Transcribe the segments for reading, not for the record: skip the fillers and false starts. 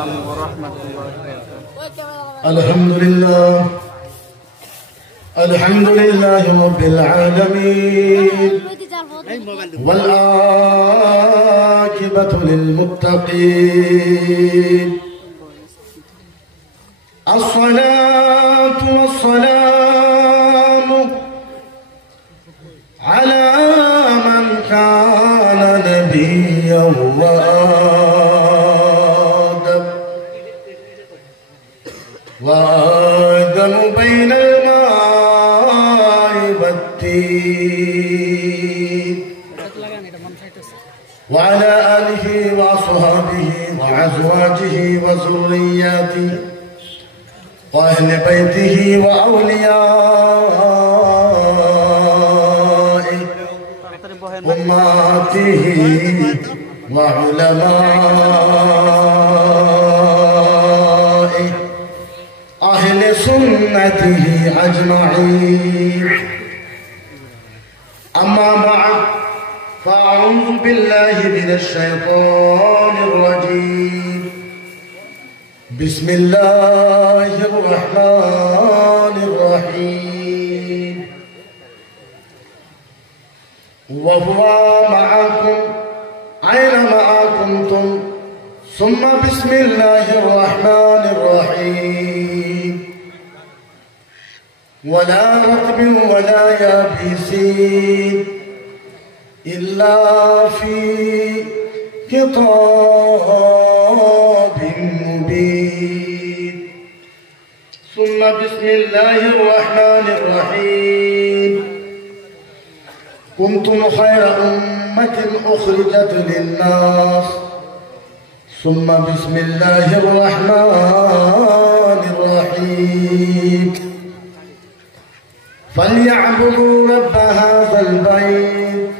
السلام ورحمة الله وبركاته. الحمد لله رب العالمين والعاقبة للمتقين الصلاة والسلام على من كان نبيا وآدم بين الماء والتين وعلى آله وصحبه وأزواجه وذرياته وأهل بيته وأوليائه أمته وعلمائه أهل سنته أجمعين. أما بعد فأعوذ بالله من الشيطان الرجيم. بسم الله الرحمن الرحيم. وهو معكم أينما كنتم ثم بسم الله الرحمن الرحيم. ولا رطب ولا يابس إلا في كتاب مبين. ثم بسم الله الرحمن الرحيم. كنتم خير أمة أخرجت للناس. ثم بسم الله الرحمن الرحيم. فليعبدوا رب هذا البيت.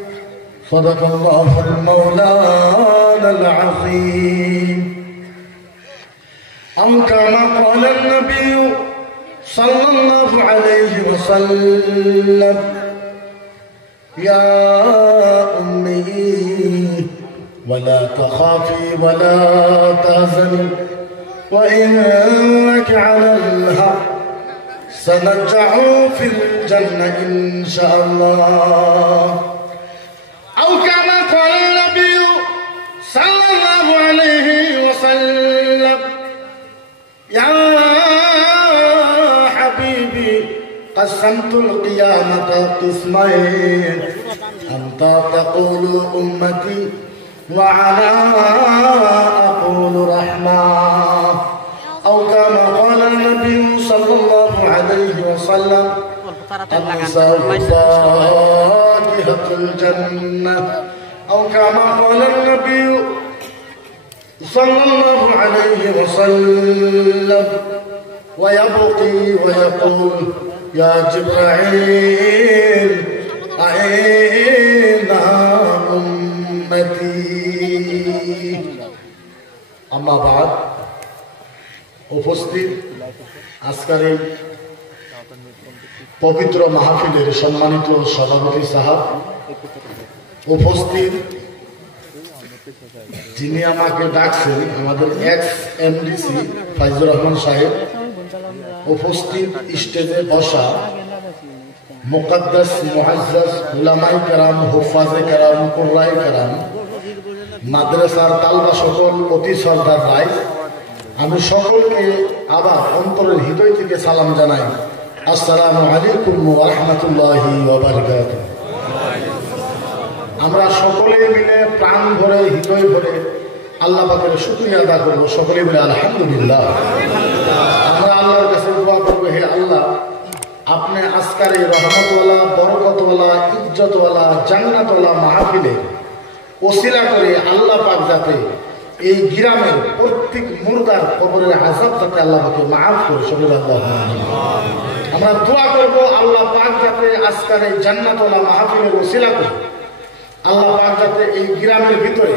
صدق الله المولانا العظيم. أو كما قال النبي صلى الله عليه وسلم: يا أمي ولا تخافي ولا تحزني وإنك على الحق سنرجع في الجنة إن شاء الله. أو كما قال النبي صلى الله عليه وسلم: يا حبيبي قسمت القيامة قسمين أنت تقول أمتي وعلى أقول رحمة. أو كما قال النبي صلى الله عليه وسلم: النساء فاكهة الجنة. أو كما قال النبي صلى الله عليه وسلم: ويبقي ويقول: يا جبرائيل أين أمتي؟ أما بعد উপস্থিত আজকের এই পবিত্র মাহফিলের সম্মানিত সভাপতি সাহেব, উপস্থিত যিনি আমাকে ডাকছেন আমাদের এক্স এমডিসি ফাইজুর রহমান সাহেব, উপস্থিত স্টেজে বসা মুকদ্দাস মুআজ্জাজ উলামায়ে কেরাম, হুফাজে কেরাম, কুররায়ে কেরাম, মাদ্রাসার তালবা সকল অতি সরদার ভাই, আমি সকলকে আবার অন্তরের হৃদয় থেকে সালাম জানাই। আসসালামু আলাইকুম ওয়া রাহমাতুল্লাহি ওয়া বারাকাতুহু। আমরা সকলে মিলে প্রাণ ভরে হৃদয় ভরে আল্লাহ পাকের শুকরিয়া আদা করব। সকলে মিলে আলহামদুলিল্লাহ। আমরা আল্লাহর কাছে দোয়া করব, হে আল্লাহ, আপনি আজকের এই রহমতওয়ালা, বরকতওয়ালা, ইজ্জতওয়ালা, জান্নাতওয়ালা মাহফিলে ওসিলা করে আল্লাহ পাক যাতে এই গ্রামের প্রত্যেক মুর্দার কবরের আযাব যাতে আল্লাহ পাকে মাফ করে। সকলে আল্লাহুম্মা আমিন। আমরা দোয়া করব আল্লাহ পাক যাতে আজকের এই জান্নাতওয়ালা মাহফিলের ওসিলা করে আল্লাহ পাক যাতে এই গ্রামের ভিতরে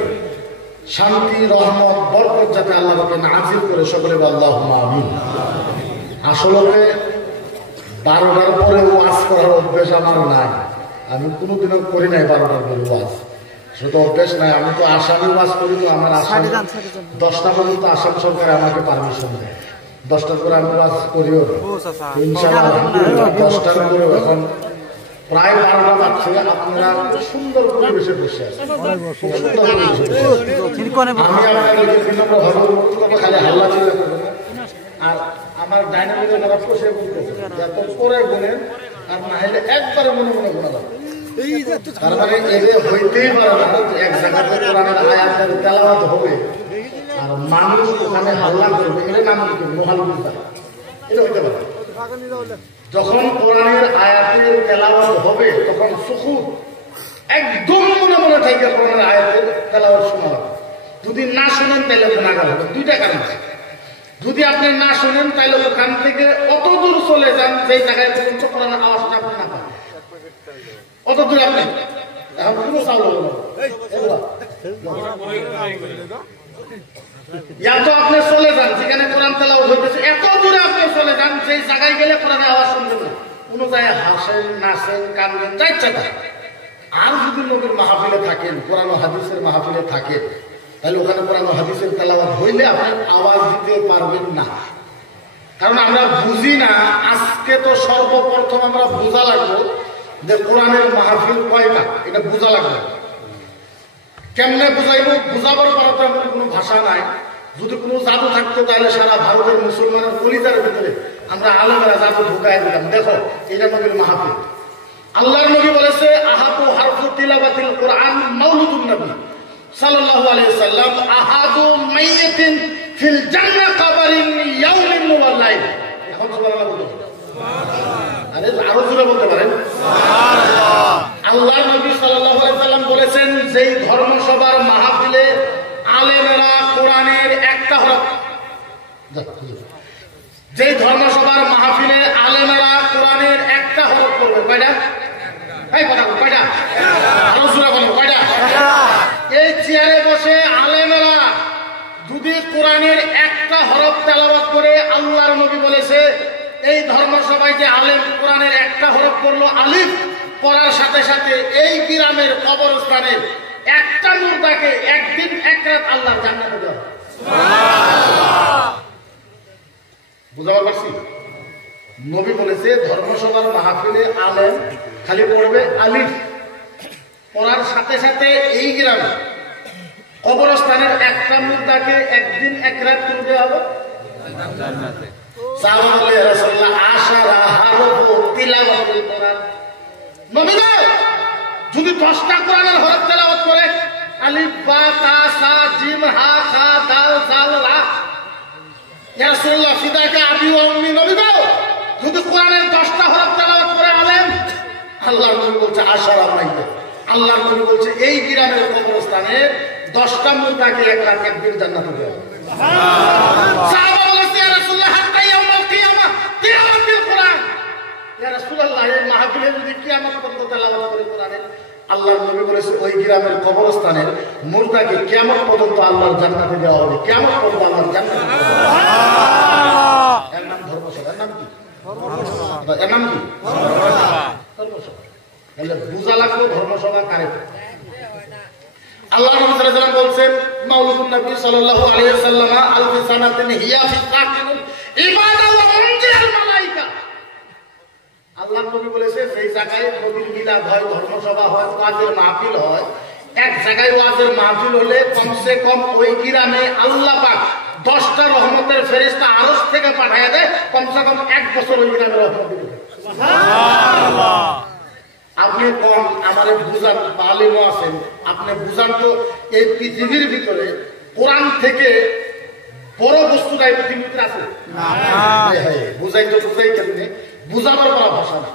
শান্তি, রহমত, বরকত যাতে আল্লাহ পাকে নাজিল করে। সকলে আল্লাহুম্মা আমিন। আসলে 12টার পরে ওয়াজ করার অভ্যেস আমার নাই, আমি কোনোদিনও করি নাই 12টার পরে ওয়াজ। শুধু অভ্যেস নাই, আমি তো আসামি ওয়াজ করি, তো আমার আসামি 10টা পর্যন্ত আসাম সরকার আমাকে পারমিশন দেয়, 10টার পরে আমি ওয়াজ করিও ইনশাআল্লাহ 10টার পরে। এখন প্রায় 12টা বাজছে, আপনারা সুন্দর পরিবেশে বসে আছেন, আমি আপনাদেরকে বিনম্র ভাবে অনুরোধ করবো খালি হাল্লা চিল্লা করবেন না। আর আমার ডাইনামিকে যারা বসে বলতেছে যত পরে গুনেন আর না হলে একবারে মনে মনে গুণা লাগবে। তার মানে এদের হইতেই পারে না এক জায়গাতে কোরআনের আয়াতের তেলাওয়াত হবে আর মানুষ ওখানে হাল্লা করবে, এটা নাম কি মহাল বুঝা, এটা হইতে পারে। যখন কোরআনের আয়াতের তেলাওয়াত হবে তখন সুকুত একদম মনে মনে থাকে কোরআনের আয়াতের তেলাওয়াত শোনা হবে। যদি না শুনেন তাহলে গুনাহগার হবে। দুইটা কারণ আছে, যদি আপনি না শুনেন তাহলে ওখান থেকে অত দূর চলে যান যেই জায়গায় পর্যন্ত কোরআনের আওয়াজটা আপনি না পান, অত দূর আপনি এখন কোনো চাউল হবে তো আপনি চলে যান যেখানে কোরআন তেলাওয়াত হইতেছে, এত দূরে আপনি চলে যান যেই জায়গায় গেলে কোরআনের আওয়াজ শুনবেন না, কোনো জায়গায় হাসেন নাচেন কাঁদেন যা ইচ্ছা করেন। আর যদি নবীর মাহফিলে থাকেন, কোরআন ও হাদিসের মাহফিলে থাকেন, তাহলে ওখানে কোরআন ও হাদিসের তেলাওয়াত হইলে আপনি আওয়াজ দিতে পারবেন না, কারণ আমরা বুঝি না। আজকে তো সর্বপ্রথম আমরা বোঝা লাগবো যে কোরআনের মাহফিল কয়টা, এটা বোঝা লাগবে। কেমনে বুঝাইব? বুঝাবার পর তো কোনো ভাষা নাই। যদি কোনো জাদু থাকতো তাহলে সারা ভারতের মুসলমানের কলিজার ভিতরে আমরা আলেমেরা জাদু ঢুকাই দিলাম, দেখো এটা নবীর মাহফিল। আল্লাহর নবী বলেছে আহাদু হারফু তিলাওয়াতিল কোরআন মাউলুদুন নবী সাল্লাল্লাহু আলাইহি ওয়াসাল্লাম আহাদু মাইয়াতিন ফিল জান্নাহ কাবারিন ইয়াউমিন ওয়াল লাইল। এখন সুবহানাল্লাহ বলতে আরে আরো জোরে বলতে পারেন সুবহানাল্লাহ। আল্লাহর নবী সাল্লাল্লাহু আলাইহি ওয়াসাল্লাম বলেছেন যেই ধর্মসভার মাহফিলে আলেমেরা কোরআনের একটা হরফ, যেই ধর্মসভার মাহফিলে আলেমেরা কোরআনের একটা হরফ করবে, কয়টা? এই কথা কয়টা? আরো জোরে বলেন কয়টা? এই চেয়ারে বসে আলেমেরা যদি কোরআনের একটা হরফ তেলাওয়াত করে, আল্লাহর নবী বলেছে এই ধর্মসভায় যে আলেম কোরআনের একটা হরফ করলো আলিফ, পড়ার সাথে সাথে এই গ্রামের কবরস্থানে একটা মুর্দাকে একদিন এক রাত আল্লাহর জান্নাতে দেওয়া। বুঝাবার পারছি? নবী বলেছে ধর্মসভার মাহফিলে আলেম খালি পড়বে আলিফ, পড়ার সাথে সাথে এই গ্রামে কবরস্থানের একটা মুর্দাকে একদিন এক রাত তুলতে হবে জান্নাতে। সাল্লাল্লাহু আলাইহি ওয়াসাল্লাম আশারা হারফু তিলাওয়াতুল কোরআন। নবী যদি 10টা কোরআনের হরফ তেলাওয়াত করে, আলিফ বা তা সা জিম হা খা দাল জাল লা, ইয়া রাসূলুল্লাহ ফিদাকা আবি ওয়া উম্মি, নবী যদি কোরআনের 10টা হরফ তেলাওয়াত করে আলেম, আল্লাহর নবী বলছে আশারা মাইয়া, আল্লাহর নবী বলছে এই গ্রামের কবরস্থানে 10টা মুর্দাকে এক রাত একদিন জান্নাতে দেওয়া। সুবহানাল্লাহ। সাহাবা বলেছে ইয়া রাসূলুল্লাহ হাত্তা ইয়াউমুল কিয়ামা তিলাওয়াতুল কোরআন, ইয়া রাসূলুল্লাহ এই মাহফিলে যদি কিয়ামত পর্যন্ত তেলাওয়াত করে কোরআনের, আল্লাহর নবী বলেছে ওই গ্রামের কবরস্থানের মুর্দাকে কিয়ামত পর্যন্ত আল্লাহর জান্নাতে দেওয়া হবে, কিয়ামত পর্যন্ত আল্লাহর জান্নাতে দেওয়া হবে। সুবহানাল্লাহ। এর নাম ধর্মসভা। এর নাম কি? ধর্মসভা। এর নাম কি? ধর্মসভা। তাহলে বুঝা লাগবে ধর্মসভা কারে। আল্লাহ নবী সাল্লাল্লাহু আলাইহি ওয়াসাল্লাম বলছেন মাউলুদুন নবী সাল্লাল্লাহু আলাইহি ওয়াসাল্লাম আলফি সানাতিন হিয়া ফি তাকিনুল ইবাদা ওয়া মুনজিল মালায়েকা। আল্লাহ নবী বলেছে সেই জায়গায় নবীর মিলাদ হয়, ধর্মসভা হয়, ওয়াজের মাহফিল হয়, এক জায়গায় ওয়াজের মাহফিল হলে কমসে কম ওই গ্রামে আল্লাহ পাক 10টা রহমতের ফেরেশতা আরশ থেকে পাঠিয়ে দেয়, কমসে কম 1 বছর ওই গ্রামে রহমত দিবে। সুবহানাল্লাহ। আপনি কম আমাদের বুঝান, আলেমও আছেন, আপনি বুঝান তো এই পৃথিবীর ভিতরে কোরআন থেকে বড় বস্তুটা এই পৃথিবীর ভিতরে আছে না? বুঝাই তো বুঝাই কেমনে, বুঝাবার বড় ভাষা না।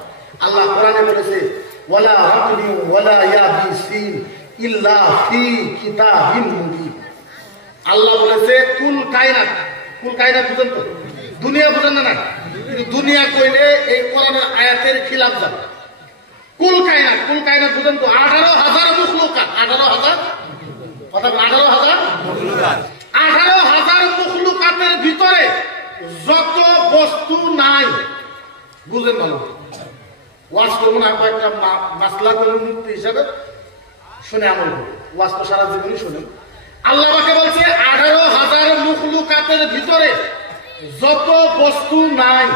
আল্লাহ কোরআনে বলেছে ওয়ালা রাতবি ওয়ালা ইয়াবিসিন ইল্লা ফি কিতাবিন মুবিন। আল্লাহ বলেছে কুল কায়নাত, কুল কায়নাত বুঝেন তো? দুনিয়া বুঝেন না? কিন্তু দুনিয়া কইলে এই কোরআনের আয়াতের খিলাফ যাবে। কুল কায়নাত, কুল কায়নাত বুঝেন তো? 18,000 মখলুকাত, 18,000 কথা 18,000 মখলুকাত, 18,000 মখলুকাতের ভিতরে যত বস্তু নাই, বুঝেন ভালো। ওয়াজ করবো না, কয়েকটা মাসলা করবো মুক্তি হিসাবে শুনে আমল করবো। ওয়াজ তো সারা জীবনই শুনেন। আল্লাহ পাকে বলছে 18,000 মখলুকাতের ভিতরে যত বস্তু নাই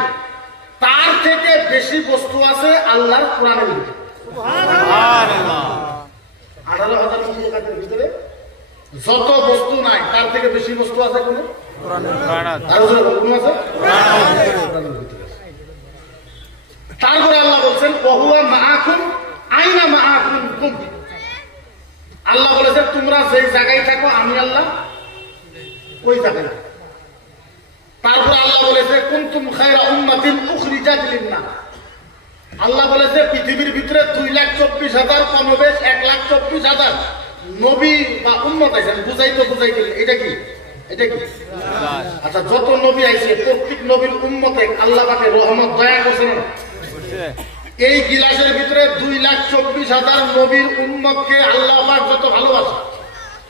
তার থেকে বেশি বস্তু আছে আল্লাহর কোরআনের ভিতরে। সুবহানাল্লাহ। 18,000 মখলুকাতের ভিতরে যত বস্তু নাই তার থেকে বেশি বস্তু আছে কোন কোরআনের ভিতরে। তারপরে আল্লাহ বলছেন ওহুয়া মাআকুম আইনা মাআকুম কুনতুম। আল্লাহ বলেছেন তোমরা যেই জায়গায় থাকো আমি আল্লাহ ওই জায়গায়। তারপর আল্লাহ বলেছে কুনতুম খায়রা উম্মাতিন উখরিজাত লিন-নাস। আল্লাহ বলেছে পৃথিবীর ভিতরে 2,24,000 কমবেশ 1,24,000 নবী বা উম্মত আছেন। বুঝাই গেল এটা কি আচ্ছা, যত নবী আইছে প্রত্যেক নবীর উম্মতে আল্লাহ পাকে রহমত দয়া করছেন। এই গিলাসের ভিতরে 2,24,000 নবীর উম্মতকে আল্লাহ পাক যত ভালোবাসে,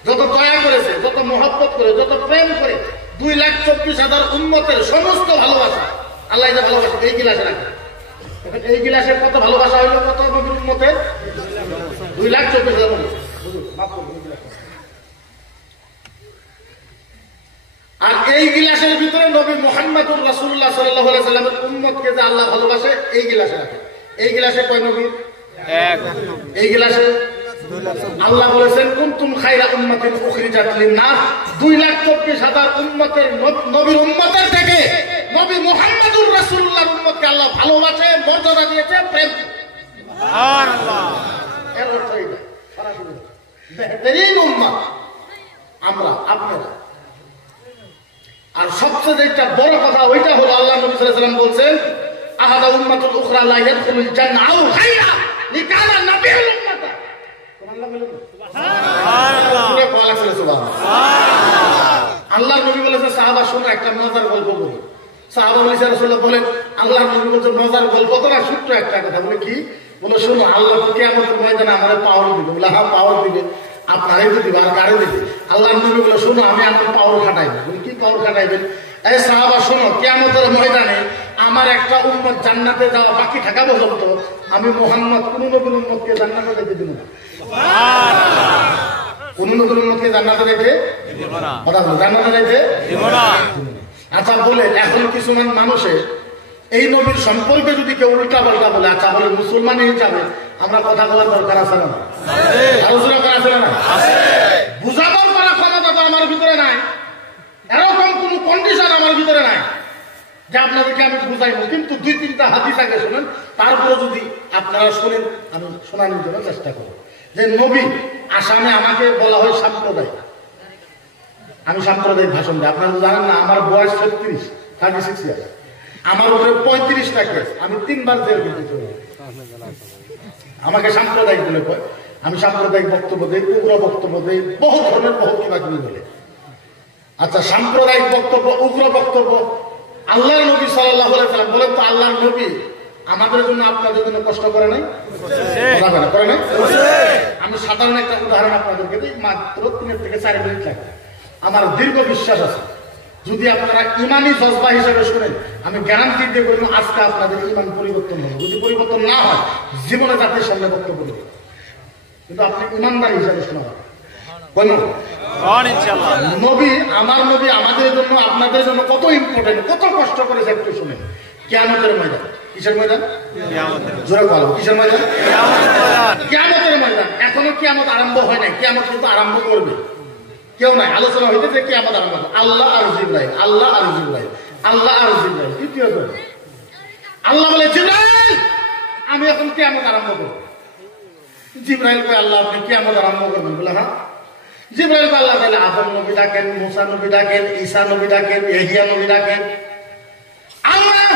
যত দয়া করেছে, যত মহব্বত করে, যত প্রেম করে, 2,24,000 উম্মতের সমস্ত ভালোবাসা আল্লাহ এটা ভালোবাসে এই গিলাসে রাখে। এই গিলাসের কত ভালোবাসা হইল কত নবীর উম্মতে? 2,24,000। আর এই গিলাসের ভিতরে নবী মুহাম্মদুর রাসূলুল্লাহ সাল্লাল্লাহু আলাইহি সাল্লামের উম্মতকে যে আল্লাহ ভালোবাসে এই গিলাসে রাখে। এই গিলাসে কয় নবী? এক। এই গিলাসে আল্লাহ বলেছেন কুনতুম খায়রা উম্মাতিন উখরিজাত লিন-নাস। 2,24,000 উম্মতের নবীর উম্মতের থেকে নবী মুহাম্মদুর রাসূলুল্লাহর উম্মতকে আল্লাহ ভালোবাসে, মর্যাদা দিয়েছে, প্রেম। সুবহানাল্লাহ। এর অর্থ এটা সরাসরি বেহতরিন উম্মত আমরা আপনারা। আর সবচেয়ে যেটা বড় কথা ওইটা হলো আল্লাহ নবী সাল্লাল্লাহু আলাইহি ওয়াসাল্লাম বলছেন আহাদা উম্মাতুল উখরা লা ইয়াদখুলুল জান্নাহ আও খায়রা লিকানা নাবিয়ুল উম্মাতা। আল্লাহ নবী বলেছে সাহাবা শোনো একটা মজার গল্প বলি। সাহাবা বলেছে রাসূলুল্লাহ বলেন আল্লাহ নবী বলেছেন মজার গল্প তো না, ছোট্ট একটা কথা। বলে কি? বলে শোনো আল্লাহ কিয়ামতের ময়দানে আমাদের পাওয়ার দিবে। বলে হ্যাঁ পাওয়ার দিবে, আপনারাই তো দিবে আর কারে দিবে? আল্লাহ নবী বলে শোনো আমি আমার পাওয়ার খাটাইব। বলে কি পাওয়ার খাটাইবেন? এই সাহাবা শোনো কিয়ামতের ময়দানে আমার একটা উম্মত জান্নাতে যাওয়া বাকি থাকা পর্যন্ত আমি মুহাম্মদ কোন নবীর উম্মতকে জান্নাতে যেতে দিব না। সুবহানাল্লাহ। কোন নবীর উম্মতকে জান্নাতে যেতে দিব না। কথা বলো, জান্নাতে যেতে দিব না। আচ্ছা বলে এখন কিছুমান মানুষে এই নবীর সম্পর্কে যদি কেউ উল্টা পাল্টা বলে, আচ্ছা বলে মুসলমান হিসাবে আমরা কথা বলার দরকার আছে না? আলোচনা করা আছে না? বুঝাবার করার ক্ষমতা তো আমার ভিতরে নাই, এরকম কোন কন্ডিশন আমার ভিতরে নাই যে আপনাদেরকে আমি বুঝাইব। কিন্তু 2-3টা হাদিস আগে শুনেন, তারপরে যদি আপনারা শোনেন আমি শোনানোর জন্য চেষ্টা করব। যে নবী আসামে আমাকে বলা হয় সাম্প্রদায়িক, আমি সাম্প্রদায়িক ভাষণ দিই। আপনারা জানেন না আমার বয়স 36 ইয়ার, আমার উপরে 35টা কেস, আমি 3বার জেল খেতে চলে। আমাকে সাম্প্রদায়িক বলে কয়, আমি সাম্প্রদায়িক বক্তব্য দিই, উগ্র বক্তব্য দিই, বহু ধরনের বহু কিবা কিবি বলে। আচ্ছা সাম্প্রদায়িক বক্তব্য, উগ্র বক্তব্য, আল্লাহর নবী সাল্লাল্লাহু আলাইহি ওয়াসাল্লাম বলেন তো আল্লাহর নবী আমাদের জন্য আপনাদের জন্য কষ্ট করে নাই? করে নাই? আমি সাধারণ একটা উদাহরণ আপনাদেরকে দিই, মাত্র 3 থেকে 4 মিনিট লাগে। আমার দীর্ঘ বিশ্বাস আছে যদি আপনারা ইমানি জজবা হিসাবে শুনেন আমি গ্যারান্টি দিয়ে বলবো আজকে আপনাদের ইমান পরিবর্তন হবে। যদি পরিবর্তন না হয় জীবনে জাতির সামনে বক্তব্য দেবে, কিন্তু আপনি ইমানদার হিসাবে শোনাবেন। নবী আমার নবী আমাদের জন্য আপনাদের জন্য কত ইম্পর্টেন্ট, কত কষ্ট করেছে একটু শুনে। কিয়ামতের ময়দান, কিসের ময়দান? জোরে বলো, কিসের ময়দান? কিয়ামতের ময়দান। এখনো কিয়ামত আরম্ভ হয় নাই, কিয়ামত কিন্তু আরম্ভ করবে। কেউ নাই, আলোচনা হইতেছে কিয়ামত আরম্ভ হবে। আল্লাহ আর জিবরাইল, আল্লাহ আর জিবরাইল, আল্লাহ আর জিবরাইল। তৃতীয় আল্লাহ বলে জিবরাইল আমি এখন কিয়ামত আরম্ভ করব। জিবরাইল কয় আল্লাহ আপনি কিয়ামত আরম্ভ করবেন? বলে হ্যাঁ। জিবরাইল আল্লাহ তাআলা আদম নবী ডাকেন, মুসা নবী ডাকেন, ঈসা নবী ডাকেন, ইহইয়া নবী ডাকেন। আল্লাহ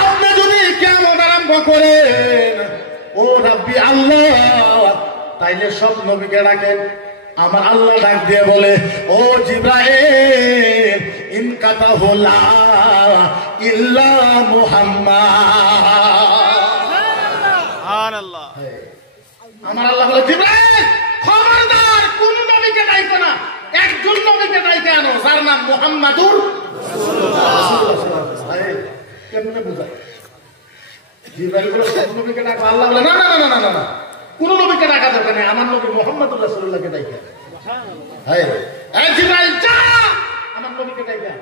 আপনি যদি কিয়ামত আরম্ভ করেন ও রাব্বি আল্লাহ, তাইলে সব নবীকে ডাকেন। আমার আল্লাহ ডাক দিয়ে বলে ও জিবরাইল ইনকাতা লা ইল্লা মুহাম্মাদ। সুবহানাল্লাহ। আমার আল্লাহ বলে জিবরাইল খবরদার কোন নবীকে ডাইকো না, একজন নবীকে ডাইকে আনো যার নাম মুহাম্মাদুর রাসূলুল্লাহ। কেমনে বুঝায়? জিবরাইল বলে সব নবীকে ডাকো। আল্লাহ বলে না না না না না না, কোন নবীকে ডাকা দরকার নেই, আমার নবী মুহাম্মদুর রাসূলুল্লাহকে ডাকা। হ্যাঁ, এই জিবরাইল যা, আমার নবীকে ডাকা।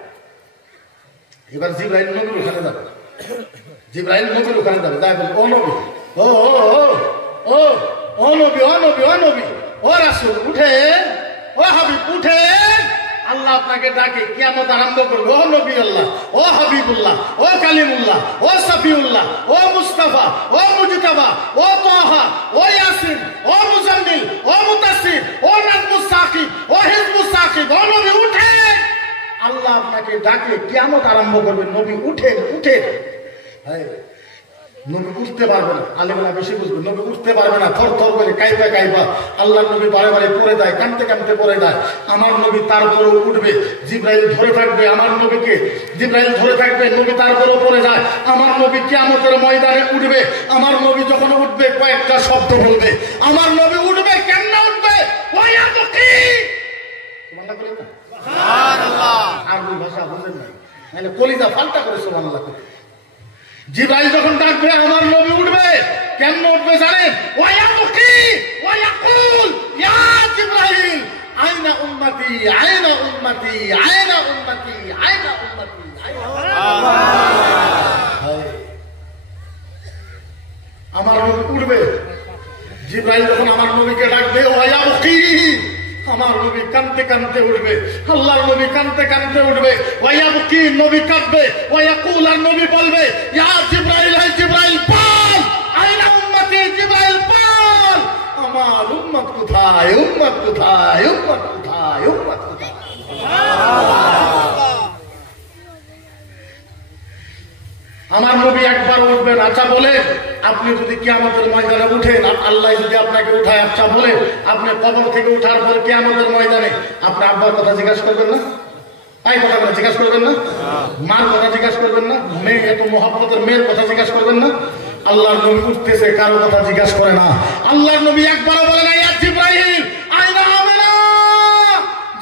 এবার জিবরাইল নবীর ওখানে যাবে, জিবরাইল নবীর ওখানে যাবে, তাই বলে ও নবী, ও ও ও ও নবী, ও নবী, ও নবী, ও রাসূল উঠে, ও হাবিব উঠে, আল্লাহ আপনাকে ডাকে, কিয়ামত আরম্ভ করবে। ও নবী আল্লাহ, ও হাবিবুল্লাহ, ও কালিমুল্লাহ, ও সফিউল্লাহ, ও মুস্তাফা, ও মুজতাবা, ও তাহা, ও ইয়াসিন, ও মুজাম্মিল, ও মুতাসসির, ও নাজমুস সাকিব, ও হিজবুস সাকিব, ও নবী উঠে, আল্লাহ আপনাকে ডাকে, কিয়ামত আরম্ভ করবে। নবী উঠে উঠে, নবী উঠতে পারবে না, আলেমরা বেশি বুঝবে, নবী উঠতে পারবে না, থর থর করে কাইপা কাইপা, আল্লাহর নবী বারে বারে পড়ে যায়, কাঁদতে কাঁদতে পড়ে যায়। আমার নবী তারপরেও উঠবে, জিবরাইল ধরে থাকবে আমার নবীকে, জিবরাইল ধরে থাকবে, নবী তারপরেও পড়ে যায়। আমার নবী কিয়ামতের ময়দানে উঠবে, আমার নবী যখন উঠবে কয়েকটা শব্দ বলবে, আমার নবী উঠবে, কেমনে উঠবে? ওয়া বুকি, সুবহানাল্লাহ বলেন না, সুবহানাল্লাহ, আরবি ভাষা বুঝেন না, মানে কলিজা ফালটা করে সুবহানাল্লাহ করে। জিবরাইল যখন ডাকবে আমার নবী উঠবে, কেমন উঠবে জানেন? ওয়ায়াবকি ওয়ায়াকুল ইয়া জিবরাইল আইনা উম্মতি, আইনা উম্মতি, আইনা উম্মতি, আইনা উম্মতি। আমার নবী উঠবে, জিবরাইল যখন আমার নবীকে ডাকবে ওয়ায়াবকি, আমার নবী কাঁদতে কাঁদতে উঠবে, আল্লাহর নবী কাঁদতে কাঁদতে উঠবে, ওয়ায়াবকি, নবী কাঁদবে, ওয়ায়াকুল, আর নবী বলবে ইয়া জিবরাইল, হে জিবরাইল বল, আইনা উম্মতি, জিবরাইল বল, আমার উম্মত কোথায়, উম্মত কোথায়, উম্মত কোথায়, উম্মত কোথায়। আমার নবী একবার উঠবেন। আচ্ছা বলে, আপনি যদি কিয়ামতের ময়দানে উঠেন, আল্লাহ যদি আপনাকে উঠায়, আচ্ছা বলে আপনি কবর থেকে উঠার পর কিয়ামতের ময়দানে আপনি আব্বার কথা জিজ্ঞাসা করবেন না? এই কথা বলে জিজ্ঞাসা করবেন না? মার কথা জিজ্ঞাসা করবেন না? মেয়ে, এত মহব্বতের মেয়ের কথা জিজ্ঞাসা করবেন না? আল্লাহর নবী উঠতেছে, কারো কথা জিজ্ঞাসা করে না। আল্লাহর নবী একবারও বলে না ইয়া জিবরাইল আইনা আমেনা,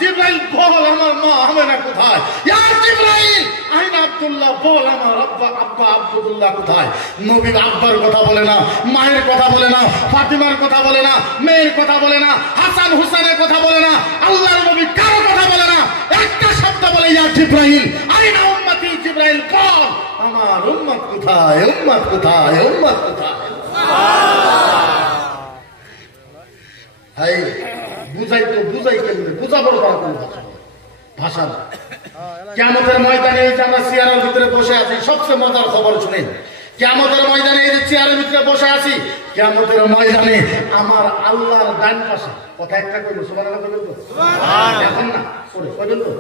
জিবরাইল বল আমার মা আমেনা কোথায়, ইয়া জিবরাইল আইনা আব্দুল্লাহ বল আমার আব্বা আব্দুল্লাহ কোথায়। নবী আব্বার কথা বলে না, মায়ের কথা বলে না, ফাতিমার কথা বলে না, মেয়ের কথা বলে না, হাসান হুসাইনের কথা বলে না, আল্লাহর নবী কারো কথা বলে না, একটা শব্দ বলে ইয়া জিবরাইল আইনা উম্মতি, জিবরাইল বল আমার উম্মত কোথায়, উম্মত কোথায়, উম্মত কোথায়। বুঝাই তো বুঝাই কেমনে, বুঝাবার ভাষা না। কিয়ামতের ময়দানে এই যে আমরা চেয়ারের ভিতরে বসে আছি, সবচেয়ে মজার খবর শুনেন, কিয়ামতের ময়দানে এই যে চেয়ারের ভিতরে বসে আছি, কিয়ামতের ময়দানে আমার আল্লাহর ডান পাশে, কথা একটা কইলো সুবহানাল্লাহ বলবেন তো, এখন না পরে কইবেন তো,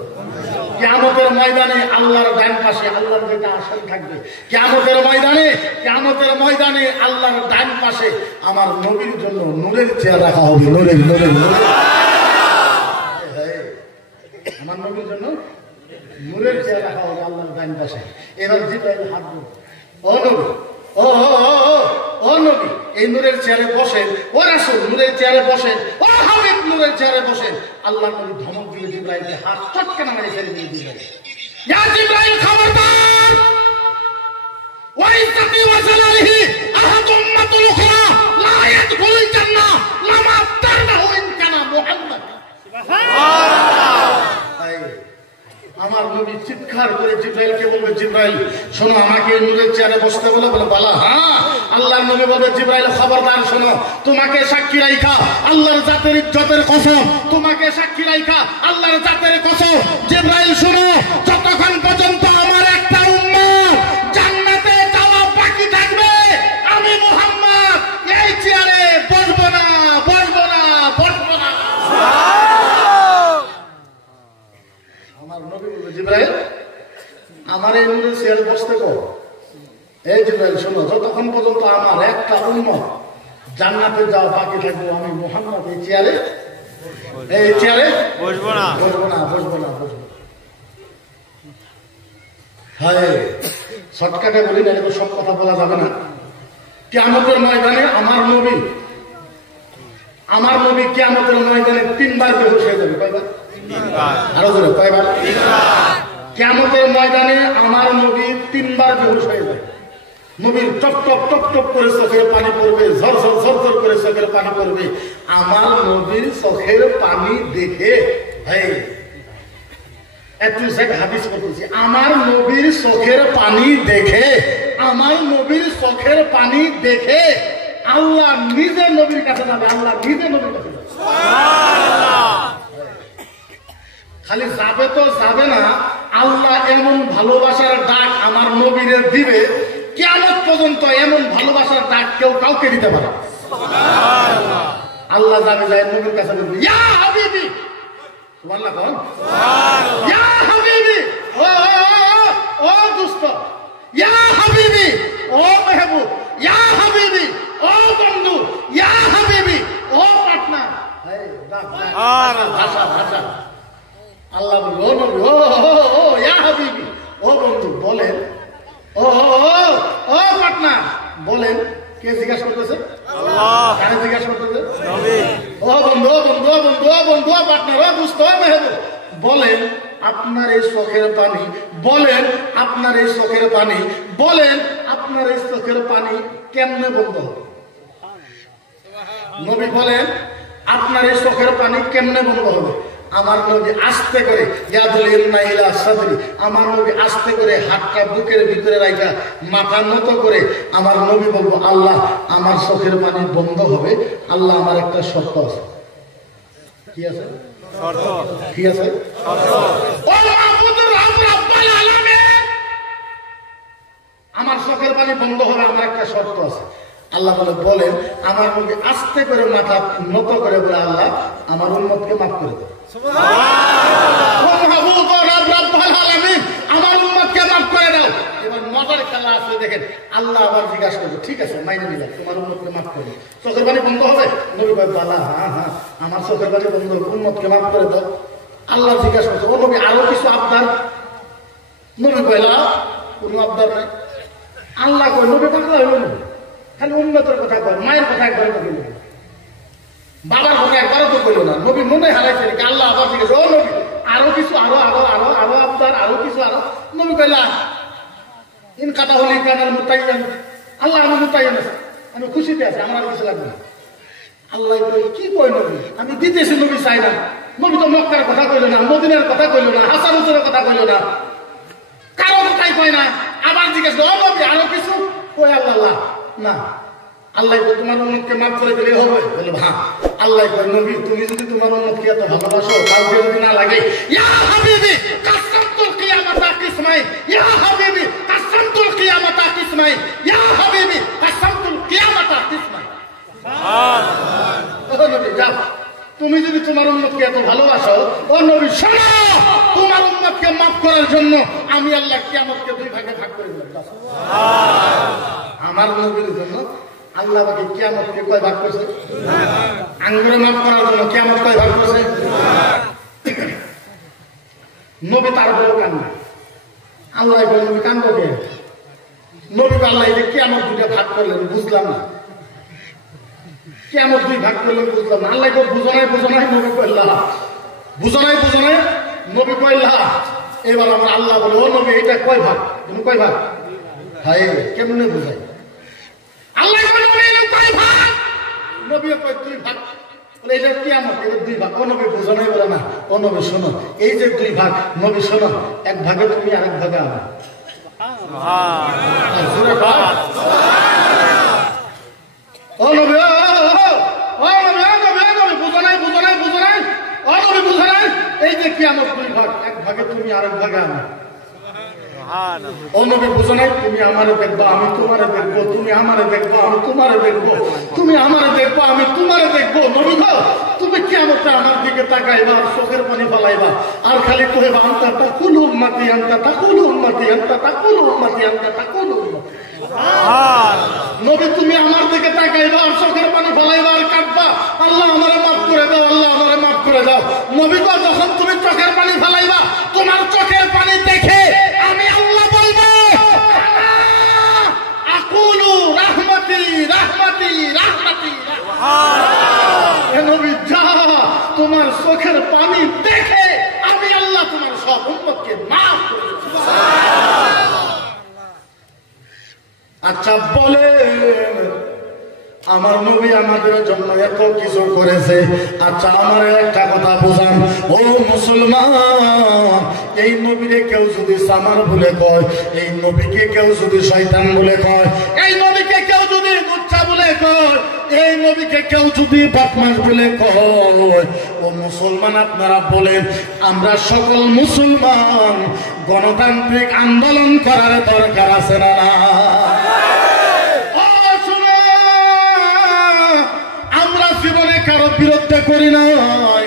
কিয়ামতের ময়দানে আল্লাহর ডান পাশে আল্লাহর যেটা আসন থাকবে, কিয়ামতের ময়দানে আল্লাহর ডান পাশে আমার নবীর জন্য নূরের চেয়ার রাখা হবে, নূরের নূরের নূরের, আমার নবীর জন্য নূরের চেয়ার রাখা হবে আল্লাহর ডান পাশে। এবার জিবরাইল হাত ধরবে, ও নবী, ও ও নবী, এই নূরের চেয়ারে বসেন, ও রাসূল নূরের চেয়ারে বসেন, ও হাবিব নূরের চেয়ারে বসেন। আল্লাহর নবী ধমক দিয়ে জিবরাইলকে হাত চটকানা মেরে ছেড়ে দিয়ে দিলেন, ইয়া জিবরাইল খবরদার, ওয়া ইজ্জতি ওয়া জালালিহি আহাদ উম্মাতুল উখরা লা ইয়াদখুলুল জান্নাহ লামা তারনাহু ইন কানা মুহাম্মদ। সুবহানাল্লাহ। আমার নবী চিৎকার করে জিবরাইলকে বলবে, জিবরাইল শোনো, আমাকে নূরের চেয়ারে বসতে বলে বালা। হ্যাঁ, আল্লাহর নবী বলবে, জিবরাইল খবরদার শোনো, তোমাকে সাক্ষী রাইখা আল্লাহর জাতের ইজ্জতের কসম, তোমাকে সাক্ষী রাইখা আল্লাহর জাতের কসম, জিবরাইল শোনো, যতক্ষণ পর্যন্ত আমার একটা উম্মত জান্নাতে যাওয়া বাকি থাকবে, আমি মুহাম্মদ এই চেয়ারে বসবো না, বসবো না, বসবো না। আমার নবী বলবে, জিবরাইল আমার এই নূরের চেয়ারে বসতে কও। এই জিবরাইল শোনো, যতক্ষণ পর্যন্ত আমার একটা উম্মত জান্নাতে যাওয়া বাকি থাকবে, আমি মুহাম্মদ এই চেয়ারে বসবো না, বসবো না, বসবো না, বসবো। হ্যাঁ, শর্টকাটে বলি না, তো সব কথা বলা যাবে না। কিয়ামতের ময়দানে আমার নবী কিয়ামতের ময়দানে 3 বার বেহুশ হয়ে যাবে। কয়বার? আরো জোরে, কয়বার? কিয়ামতের ময়দানে আমার নবী 3 বার বেহুশ হয়ে যাবে। নবীর টপ টপ টপ টপ করে চোখের পানি পড়বে, ঝরঝর ঝরঝর করে চোখের পানি পড়বে। আমার নবীর চোখের পানি দেখে একটু হাদিস করতেছি, আমার নবীর চোখের পানি দেখে, আমার নবীর চোখের পানি দেখে আল্লাহ নিজে নবীর কাছে যাবে, আল্লাহ নিজে নবীর কাছে যাবে। খালি যাবে তো যাবে না, আল্লাহ এমন ভালোবাসার ডাক আমার নবীরে দিবে, কিয়ামত পর্যন্ত এমন ভালোবাসার ডাক কেউ কাউকে দিতে পারে। আল্লাহ যাবে, যায় নবীর কাছে বলবে, ইয়া হাবিবি, সুবহানাল্লাহ কোন, ইয়া হাবিবি, ও দোস্ত, ইয়া হাবিবি, ও মেহবুব, ইয়া হাবিবি, ও বন্ধু, ইয়া হাবিবি, ও পার্টনার। ভাষা ভাষা আল্লাহ বলবে, ও নবী, ও ইয়া হাবিবি, ও বন্ধু বলেন, ও পার্টনার বলেন। কে জিজ্ঞাসা করতেছে? আল্লাহ। কারে জিজ্ঞাসা করতেছে? নবী। ও বন্ধু, ও বন্ধু, ও বন্ধু, ও বন্ধু, ও পার্টনার, ও দোস্ত, ও মেহবুব বলেন, আপনার এই চোখের পানি, বলেন আপনার এই চোখের পানি, বলেন আপনার এই চোখের পানি কেমনে বন্ধ হবে? নবী বলেন, আপনার এই চোখের পানি কেমনে বন্ধ হবে? আমার নবী আস্তে করে, আমার নবী আস্তে করে হাতটা বুকের ভিতরে রাখা মাথা নত করে আমার নবী বলবো, আল্লাহ আমার চোখের পানি বন্ধ হবে, আল্লাহ আমার একটা শর্ত আছে। কি আছে? কি আছে? আমার চোখের পানি বন্ধ হবে, আমার একটা শর্ত আছে। আল্লাহ বলে, বলেন। আমার নবী আস্তে করে মাথা নত করে বলে, আল্লাহ আমার উম্মতকে মাফ করে দেবে। আমার উম্মতকে মাফ করে দাও। এবার মজার খেলা আছে, দেখেন। আল্লাহ আবার জিজ্ঞাসা করবে, ঠিক আছে মাইনে নিলাম, তোমার উম্মতকে মাফ করে দাও। চোখের পানি বন্ধ হবে? নবী ভাই বালা, হ্যাঁ হ্যাঁ আমার চোখের পানি বন্ধ হবে, উম্মতকে মাফ করে দাও। আল্লাহ জিজ্ঞাসা করছে, ও নবী আরো কিছু আবদার? নবী কইলা কোন আবদার নাই। আল্লাহ কয়, নবী পাগলা হইল না, খালি উম্মতের কথা কয়, মায়ের কথা একবারে তো কইল না, বাবার কথা একবারও তো কইল না। নবী মনে হারাইছে নাকি? আল্লাহ আবার জিজ্ঞেস, ও নবী আরো কিছু, আরো আরো আরো আরো আবদার, আরো কিছু আরো? নবী কইলা, ইন কাটা হলে কানাল মুতাইয়ান, আল্লাহ আমি মুতাইয়ান আছে, আমি খুশিতে আছি, আমার আর কিছু লাগবে না। আল্লাহ কই, কি কই নবী? আমি দিতেছি, নবী চাই না। নবী তো মক্কার কথা কইল না, মদিনার কথা কইল না, হাসান হুজুরের কথা কইল না, কারো কথাই কয় না। আবার জিজ্ঞেস, ও নবী আরো কিছু? কই আল্লাহ না। আল্লাহ তোমার উম্মতকে মাফ করে দিলে হবে? বলে হ্যাঁ। আল্লাহ কয়, নবী তুমি যদি তোমার উম্মতকে এত ভালোবাসো, কাউকে যদি না লাগে, ইয়া হাবিবি কাসামতুল কিয়ামাতা কিসমাইন, ইয়া হাবিবি কাসামতুল কিয়ামাতা কিসমাইন, ইয়া হাবিবি কাসামতুল কিয়ামাতা কিসমাইন। সুবহানাল্লাহ। ও নবী যাও, তুমি যদি তোমার উম্মতকে এত ভালোবাসো, ও নবী শোনো, তোমার উম্মতকে মাফ করার জন্য আমি আল্লাহ কিয়ামতকে দুই ভাগে ভাগ করে দিলাম। সুবহানাল্লাহ। আমার নবীর জন্য আল্লাহ বাকি কিয়ামতকে কয় ভাগ করছে? আঙ্গুরে মাফ করার জন্য কিয়ামত কয় ভাগ করছে? নবী তারপরেও কান্না। আল্লাহ বলে, নবী কান্দো কে? নবী আল্লাহ এই যে কিয়ামত দুইটা ভাগ করলেন, বুঝলাম না। কিয়ামত দুই ভাগ করলেন, বুঝলাম না। আল্লাহ বুঝনাই বুঝনাই, নবী কইলা বুঝনাই বুঝনাই, নবী কইলা। এবার আমার আল্লাহ বলে, ও নবী এটা কয় ভাগ? তুমি কয় ভাগ? হায় কেমনে বুঝাই? আল্লাহ কয় ভাগ, নবী কয় দুই ভাগ। বলে এটা কিয়ামত, এটা দুই ভাগ। ও নবী বুঝনাই বলে না, ও নবী শোনো, এই যে দুই ভাগ, নবী শোনো, এক ভাগে তুমি আরেক ভাগে আমার। ও নবী, এই যে কিয়ামত দুই ভাগ, এক ভাগে তুমি আরেক ভাগে আমার। ও নবী বুঝো নাই? তুমি আমারে দেখবা, আমি তোমারে দেখবো, তুমি আমারে দেখবা, আমি তোমারে দেখবো, তুমি আমারে দেখবা, আমি তোমারে দেখবো। নবী গো, তুমি কিয়ামতে আমার দিকে তাকাইবা, চোখের পানি ফলাইবা, আর খালি কইবা, আনতা তাকুলু উম্মতি, আনতা তাকুলু উম্মতি, আনতা তাকুলু উম্মতি, আনতা তাকুলু উম্মতি। নবী তুমি আমার দিকে তাকাইবা, আর চোখের পানি ফলাইবা, আর কাঁদবা, আল্লাহ আমারে মাফ করে দাও, আল্লাহ আমারে মাফ করে দাও। নবী গো, যখন তুমি চোখের পানি ফলাইবা, তোমার চোখের পানি দেখে আমি আল্লাহ বলবো, আকুলু রাহমাতি রাহমাতি রাহমাতি। এ নবী যা, তোমার চোখের পানি দেখে আমি আল্লাহ তোমার সব উম্মতকে মাফ করে দেব। আচ্ছা বলেন, আমার নবী আমাদের জন্য এত কিছু করেছে, আচ্ছা আমার একটা কথা বুঝান ও মুসলমান, এই নবীরে কেউ যদি সামার বলে কয়, এই নবীকে কেউ যদি শয়তান বলে কয়, এই নবীকে কেউ যদি গুচ্ছা বলে কয়, এই নবীকে কেউ যদি বদমাশ বলে কয়, ও মুসলমান আপনারা বলেন আমরা সকল মুসলমান গণতান্ত্রিক আন্দোলন করার দরকার আছে না? জীবনে কারো বিরুদ্ধে করি নাই,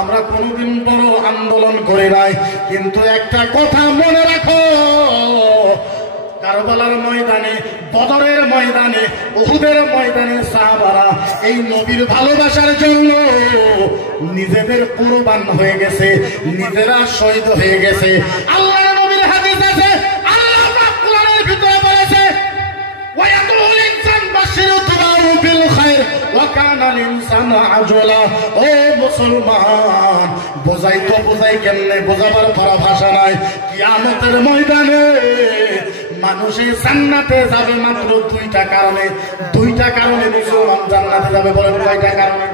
আমরা কোনদিন বড় আন্দোলন করি নাই, কিন্তু একটা কথা মনে রাখো, কারবালার ময়দানে, বদরের ময়দানে, উহুদের ময়দানে সাহাবারা এই নবীর ভালোবাসার জন্য নিজেদের কুরবান হয়ে গেছে, নিজেরা শহীদ হয়ে গেছে। আল্লাহর নবীর হাদিস আছে, আল্লাহ পাক কোরআনের ভিতরে বলেছে, ওয়ায়াকুলুল ইনসান বাশিরু তুবাউ বিল খায়র ওয়া কানাল ইনসানু আজলা। ও মুসলমান, বোঝাই কেমনে, বোঝাবার ভাষা নাই। কিয়ামতের ময়দানে মানুষের জান্নাতে যাবে মাত্র দুইটা কারণে। দুইটা কারণে মুসলমান জান্নাতে যাবে। বলেন কয়টা কারণে?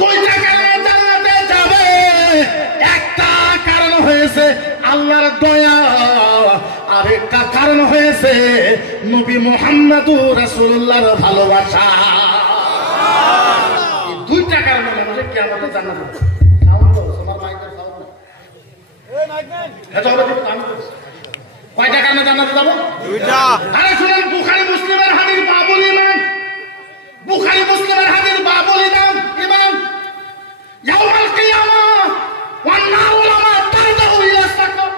দুইটা কারণে জান্নাতে যাবে। একটা কারণ হয়েছে আল্লাহর দয়া, আর একটা কারণ হয়েছে নবী মুহাম্মদুর রাসূলুল্লাহর ভালোবাসা। এই দুইটা কারণে মানুষ কিয়ামতে জান্নাতে যাবে। কয়টা কারণে জান্নাতে যাবো? দুইটা। আরে শুনেন, বুখারী মুসলিমের হাদিস, বাবুল ঈমান, বুখারী মুসলিমের হাদিস, বাবুল ঈমান, ইয়াউমাল কিয়ামাহ ওয়ান নারু লামা তারদাহু ইলা সাকাব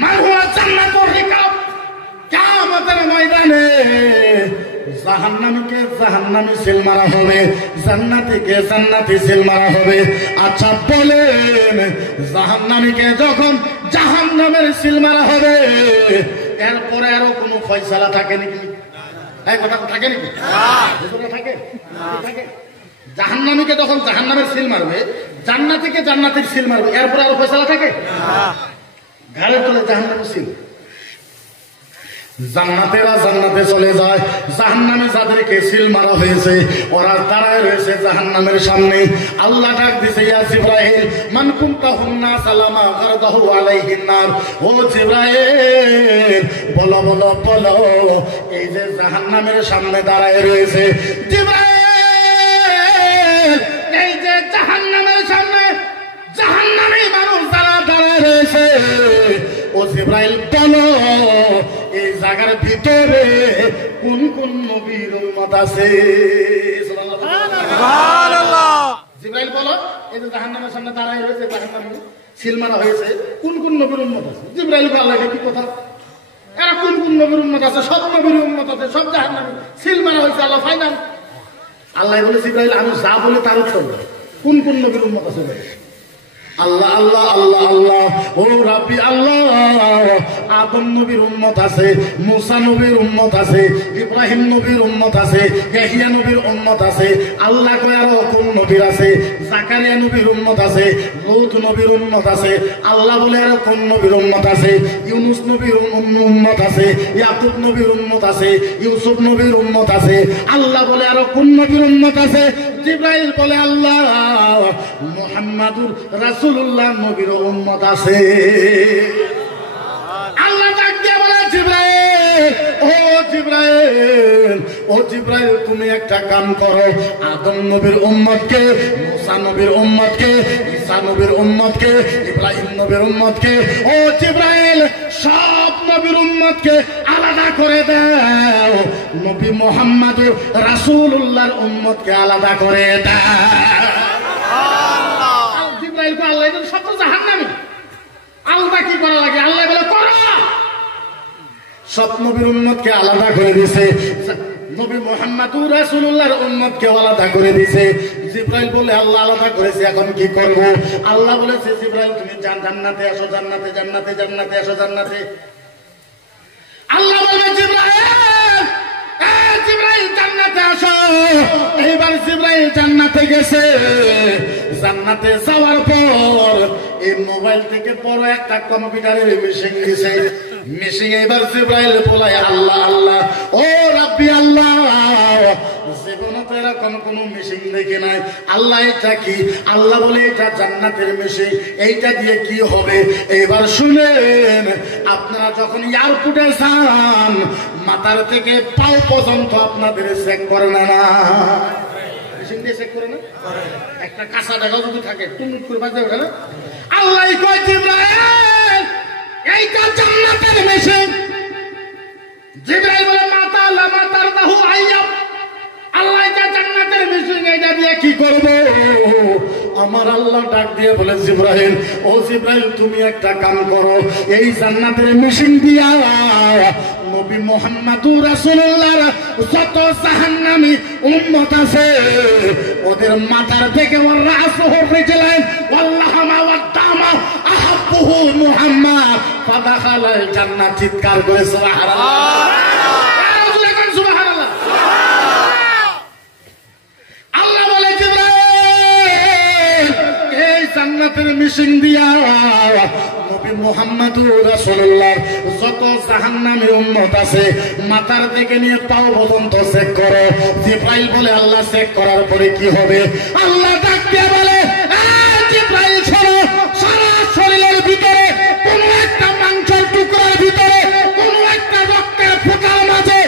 মা হুয়া জান্নাতুর রিকাব। কিয়ামতের ময়দানে জাহান্নামীকে জাহান্নামী সিল মারা হবে, জান্নাতীকে জান্নাতী সিল মারা হবে। আচ্ছা বলেন, জাহান্নামীকে যখন জাহান্নামের সিল মারা হবে, এরপরে আরো কোনো ফয়সালা থাকে নাকি? এই কথা থাকে নাকি? থাকে। জাহান্নামীকে যখন জাহান্নামের সিল মারবে, জান্নাতীকে জান্নাতীর সিল মারবে, এরপরে আরো ফয়সালা থাকে? ঘাড়ের তলে জাহান্নামের সিল। জান্নাতেরা জান্নাতে চলে যায়, জাহান্নামে যাদেরকে সিল মারা হয়েছে ওরা দাঁড়ায় রয়েছে জাহান্নামের সামনে। আল্লাহ ডাক দিছে, ইয়া জিবরাইল মান কুনতা হুন্না সালামা গারদাহু আলাইহিন নার। ও জিবরাইল বলো বলো বলো, এই যে জাহান্নামের সামনে দাঁড়ায় রয়েছে জিবরাইল, এই যে জাহান্নামের সামনে জাহান্নামী মানুষ যারা দাঁড়ায় রয়েছে, ও জিবরাইল বলো এই জায়গার ভিতরে কোন কোন নবীর উম্মত আছে? সুবহানাল্লাহ। জিবরাইল বলো, এই যে জাহান্নামের সামনে দাঁড়ায় রয়েছে, জাহান্নামে সিল মারা হয়েছে, কোন কোন নবীর উম্মত আছে? জিবরাইল বলে, আল্লাহ কি কথা, এরা কোন কোন নবীর উম্মত আছে? সব নবীর উম্মত আছে, সব জাহান্নামে সিল মারা হয়েছে। আল্লাহ ফাইনাল। আল্লাহ বলে, জিবরাইল আমি যা বলে তার উত্তর দাও, কোন কোন নবীর উম্মত আছে? আল্লাহ আল্লাহ আল্লাহ আল্লাহ, ও রাব্বি আল্লাহ, আদম নবীর উম্মত আছে, মুসা নবীর উম্মত আছে, ইব্রাহিম নবীর উম্মত আছে, ইয়াহইয়া নবীর উম্মত আছে। আল্লাহ কয় আরো কোন নবীর আছে? জাকারিয়া নবীর উম্মত আছে, লূত নবীর উম্মত আছে। আল্লাহ বলে আরো কোন নবীর উম্মত আছে? ইউনুস নবীর উম্মত আছে, ইয়াকুব নবীর উম্মত আছে, ইউসুফ নবীর উম্মত আছে। আল্লাহ বলে আরো কোন নবীর উম্মত আছে? জিবরাইল বলে, আল্লাহ মুহাম্মাদুর রাসূলুল্লাহ নবীর উম্মত আছে। আল্লাহ ডাক দিয়ে বলে, জিবরাইল, ও জিবরাইল, ও জিবরাইল তুমি একটা কাম করো, আদম নবীর উম্মতকে, মুসা নবীর উম্মতকে, ঈসা নবীর উম্মতকে, ইব্রাহিম নবীর উম্মতকে, ও জিবরাইল সব নবীর উম্মতকে আলাদা করে দাও, নবী মুহাম্মদুর রাসূলুল্লাহর উম্মতকে আলাদা করে দাও। জিবরাইল কো, আল্লাহ এটা সব জাহান্নামী, আলাদা কি করা লাগে? আল্লাহ বলে করো। সব নবীর উম্মতকে আলাদা করে দিয়েছে, নবী মুহাম্মদুর রাসূলুল্লাহর উম্মতকে আলাদা করে দিয়েছে। জিবরাইল বলে, আল্লাহ আলাদা করেছে, এখন কি করব? আল্লাহ বলেছে, জিবরাইল তুমি জান্নাতে আসো, জান্নাতে জান্নাতে জান্নাতে আসো, জান্নাতে। আল্লাহ বলে, জিবরাইল, জিবরাইল জান্নাতে আসো। এইবার জিবরাইল জান্নাতে গেছে। জান্নাতে যাওয়ার পর এই মোবাইল থেকে বড় একটা কম্পিউটারের মেশিন দিয়েছে। মেশিন এবার জিবরাইল বলায় আল্লাহ আল্লাহ, ও রাব্বি আল্লাহ, জীবনে তো এরকম কোন মেশিন দেখে নাই। আল্লাহ এটা কি? আল্লাহ বলে এটা জান্নাতের মেশিন, এইটা দিয়ে কি হবে? এবার শুনেন, আপনারা যখন এয়ারপোর্টে যান মাথার থেকে পাও পর্যন্ত আপনাদের চেক করে না, মেশিন দিয়ে চেক করে না? একটা কাঁচা টাকা যদি থাকে টুনটুন করে বাজে ওঠে না? আল্লাহ কয় জিবরাইল এইটা জান্নাতের মেশিন। জিবরাইল বলে মাতা আল্লাহ মাতার দাহু আইয়াব, আল্লাহ এটা জান্নাতের মেশিন, এইটা দিয়ে কি করব? আমার আল্লাহ ডাক দিয়ে বলে জিবরাইল, ও জিবরাইল তুমি একটা কাম করো, এই জান্নাতের মেশিন দিয়া নবী মুহাম্মদুর রাসূলুল্লাহর যত জাহান্নামী উম্মত আছে ওদের মাথার থেকে ওর রাসূল রিজলাইন ওয়াল্লাহমা ওয়াদামা আহাব্বুহু মুহাম্মদ ফাদাখালাল জান্নাত। চিৎকার করে সুবহানাল্লাহ, সুবহানাল্লাহ। আল্লাহ বলে জিবরাইল এই জান্নাতের মেশিন দিয়া নবী মুহাম্মদুর রাসূলুল্লাহর যত জাহান্নামী উম্মত আছে মাথার থেকে নিয়ে পাও পর্যন্ত চেক করো। জিবরাইল বলে আল্লাহ চেক করার পরে কি হবে? আল্লাহ ডাক দিয়ে বলে, জিবরাইল শোনো, সারা শরীরের ভিতরে কোন একটা মাংসের টুকরার ভিতরে কোন একটা রক্তের ফোঁটার মাঝে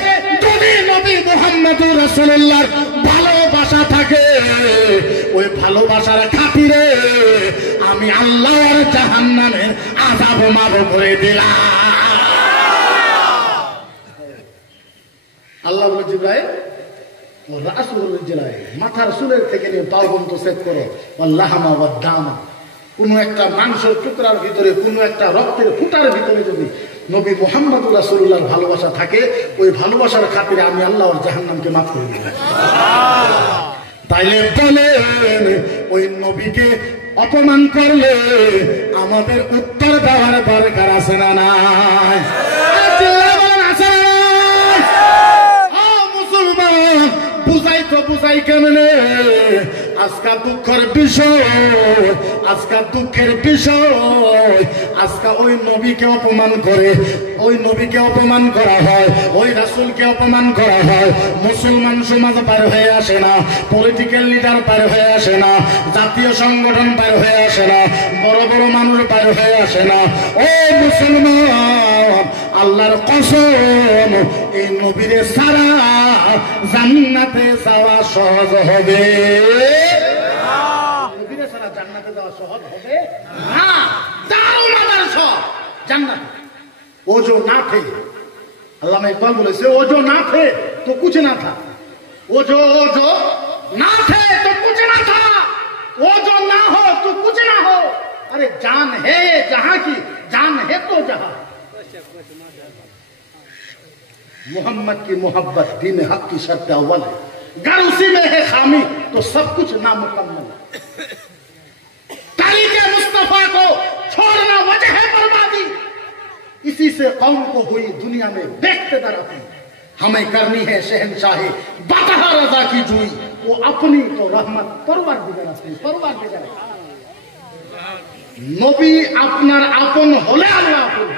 যদি নবী মুহাম্মদুর রাসূলুল্লাহর ভালোবাসা থাকে, ওই ভালোবাসার খাতিরে আমি আল্লাহর জাহান্নামের আযাব মাফ করে দিলাম। আল্লাহ বলে জিবরাইল রাসূল জিলাই মাথার চুলের থেকে নিয়ে পাও পর্যন্ত চেক করো, ওয়াল্লাহমা ওয়াদামা কোন একটা মাংসের টুকরার ভিতরে কোন একটা রক্তের ফুটার ভিতরে যদি নবী মুহাম্মদুর রাসূলুল্লাহর ভালোবাসা থাকে, ওই ভালোবাসার খাতিরে আমি আল্লাহর জাহান্নামকে মাফ করে দিলাম। তাইলে বলেন ওই নবীকে অপমান করলে আমাদের উত্তর দেওয়ার দরকার আছে না নাই? মুসলমান বুঝাই তো বুঝাই কেমনে? আজকা দুঃখের বিষয়, আজকা দুঃখের বিষয়, আজকা ওই নবীকে অপমান করে, ওই নবীকে অপমান করা হয়, ওই রাসূলকে অপমান করা হয়। মুসলমান সমাজ পার হয়ে আসে না, পলিটিক্যাল লিডার পার হয়ে আসে না, জাতীয় সংগঠন পার হয়ে আসে না, বড় বড় মানুষ পার হয়ে আসে না। ও মুসলমান, আল্লাহর কসম, এই নবীরে সারা জান্নাতে যাওয়া সহজ হবে। নবীরে সারা জান্নাতে যাওয়া সহজ হবে না। দারুণ আবার সব জান্নাত वो जो ना थे, अल्लामा इकबाल बोले से वो जो ना थे तो कुछ ना था, वो जो ना थे तो कुछ ना था, वो जो ना हो तो कुछ ना हो। अरे जान है जहां की, जान है तो जहां। मोहम्मद की मोहब्बत दीन हक की शर्त अव्वल है, अगर उसी में है खामी तो सब कुछ नामुकम्मल है। तारीख़ मुस्तफा को छोड़ना वजह है बर्बादी, इसी से कौम को हुई दुनिया में देखते दराती। हमें करनी है शहनशाही बादशाह रजा की जुई, वो अपनी तो रहमत परवरदिगार अपनी परवरदिगार। नबी আপনার আপন হলে আল্লাহ আপন,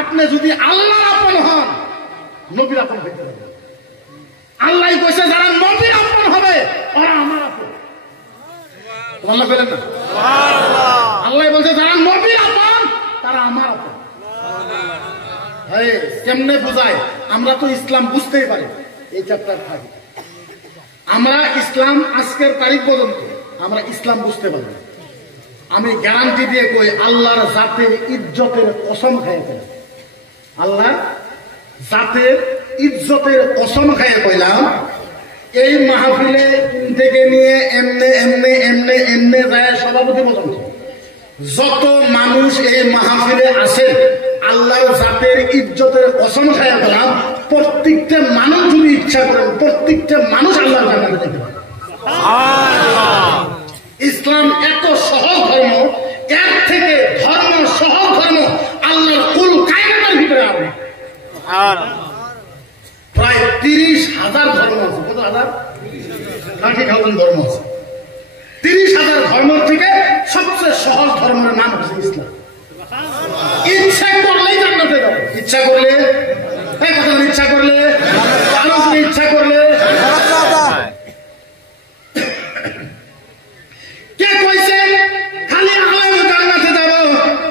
আপনি যদি আল্লাহর আপন হন নবীর আপন হইতে হবে। আল্লাহ কইছে যারা নবীর আপন হবে ওরা আমার আপন। আল্লাহ বলেন না সুবহানাল্লাহ, আল্লাহ বলছে যারা নবীর আপন তারা আমার আপন। কেমনে বুঝায়? আমরা তো ইসলাম বুঝতেই পারি, এই চ্যাপ্টার থাকে আমরা ইসলাম আজকের তারিখ পর্যন্ত আমরা ইসলাম বুঝতে পারি। আমি গ্যারান্টি দিয়ে কই আল্লাহর জাতের ইজ্জতের কসম খাইয়ে, আল্লাহর জাতের ইজ্জতের কসম খাইয়ে কইলাম, এই মাহফিলে থেকে নিয়ে এমনে এমনে এমনে এমনে যায় সভাপতি পর্যন্ত যত মানুষ এই মাহফিলে আসে, আল্লাহর জাতের ইজ্জতের কসম খাইয়া বললাম, প্রত্যেকটা মানুষ যদি ইচ্ছা করেন প্রত্যেকটা মানুষ আল্লাহর জান্নাতে যেতে পারে। ইসলাম এত সহজ ধর্ম, এর থেকে ধর্ম সহজ ধর্ম আল্লাহর কুল কায়নাতের ভিতরে আছে। প্রায় 30,000 ধর্ম আছে। কত হাজার? 30,000 ধর্ম আছে। 30,000 ধর্ম থেকে সবচেয়ে সবচেয়ে সহজ ধর্মের নাম হচ্ছে ইসলাম। ইচ্ছা করলেই জান্নাতে যাবে, ইচ্ছা করলে ইচ্ছা করলে ইচ্ছা করলে। কে কইছে খালি আলেম জান্নাতে যাব,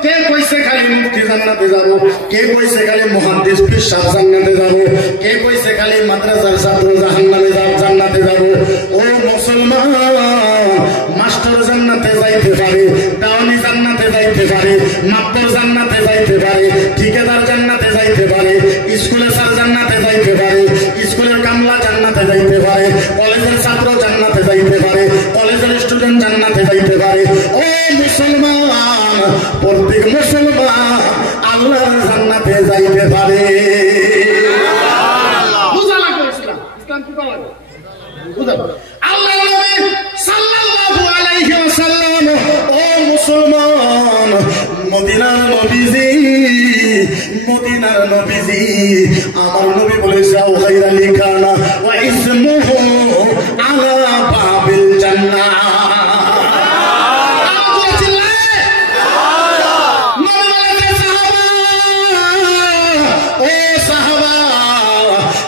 কে কইছে খালি মুফতি জান্নাতে যাব, কে কইছে খালি মুহাদ্দিস পীর সাহেব জান্নাতে যাব, কে কইছে খালি মাদ্রাসার ছাত্র জাহান্নামে জান্নাতে যাব। ও মুসলমান, মাস্টার জান্নাতে যাইতে পারে, দাওয়ানি জান্নাতে যাইতে পারে, মাতবর জান্নাতে যাইতে পারে, ঠিকাদার জান্নাতে যাইতে পারে, স্কুলের স্যার জান্নাতে যাইতে পারে, স্কুলের কামলা জান্নাতে যাইতে পারে, কলেজের ছাত্র জান্নাতে যাইতে পারে, কলেজের স্টুডেন্ট জান্নাতে যাইতে পারে। ও মুসলমান, প্রত্যেক মুসলমান আল্লাহর জান্নাতে যাইতে পারে। বুঝা লাগবে ইসলাম, ইসলাম কি বলা লাগে বুঝা। আল্লাহ নবী সাল্লাল্লাহু আলাইহি ওয়াসাল্লাম, ও মুসলমান, মদিনার নবীজি, মদিনার নবীজি, আমার নবী বলেছে আও গায়রা লিখানা ওয়া ইসমুহু আলা বাবিল জান্নাহ।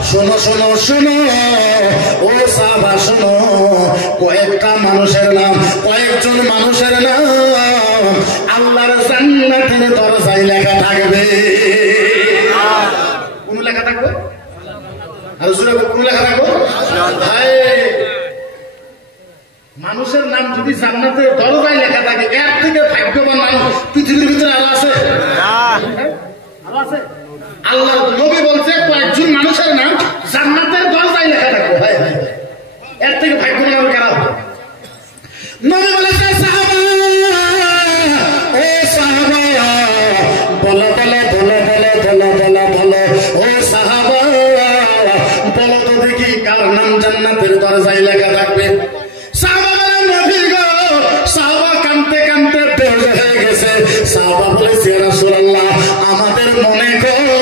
শোনো শোনো শোনো, ও সাহাবা শোনো, কয়েকটা মানুষের নাম, কয়েকজন মানুষের নাম আল্লাহর জান্নাতের দরজায় লেখা থাকবে। কোন লেখা থাকবে? আর কোন লেখা থাকবে? মানুষের নাম যদি জান্নাতের দরজায় লেখা থাকে, এর থেকে ভাগ্যবান মানুষ পৃথিবীর ভিতরে আলো আছে? আলো আছে? আল্লাহ নবী বলছে কয়েকজন মানুষের নাম জান্নাতের দরজায় লেখা থাকবে। ভাই ভাই, এর থেকে ভাগ্যবান আর কারা হবে? নবী বলেছে সাহাবা, ও সাহাবা, বলো বলো বলো বলো বলো বলো বলো, ও সাহাবা বলো তো দেখি কার নাম জান্নাতের দরজায় লেখা থাকবে? সাহাবা বলে নবী গো, সাহাবা কাঁদতে কাঁদতে বের হয়ে গেছে। সাহাবা বলেছে ইয়া রাসূলুল্লাহ, আমাদের মনে করো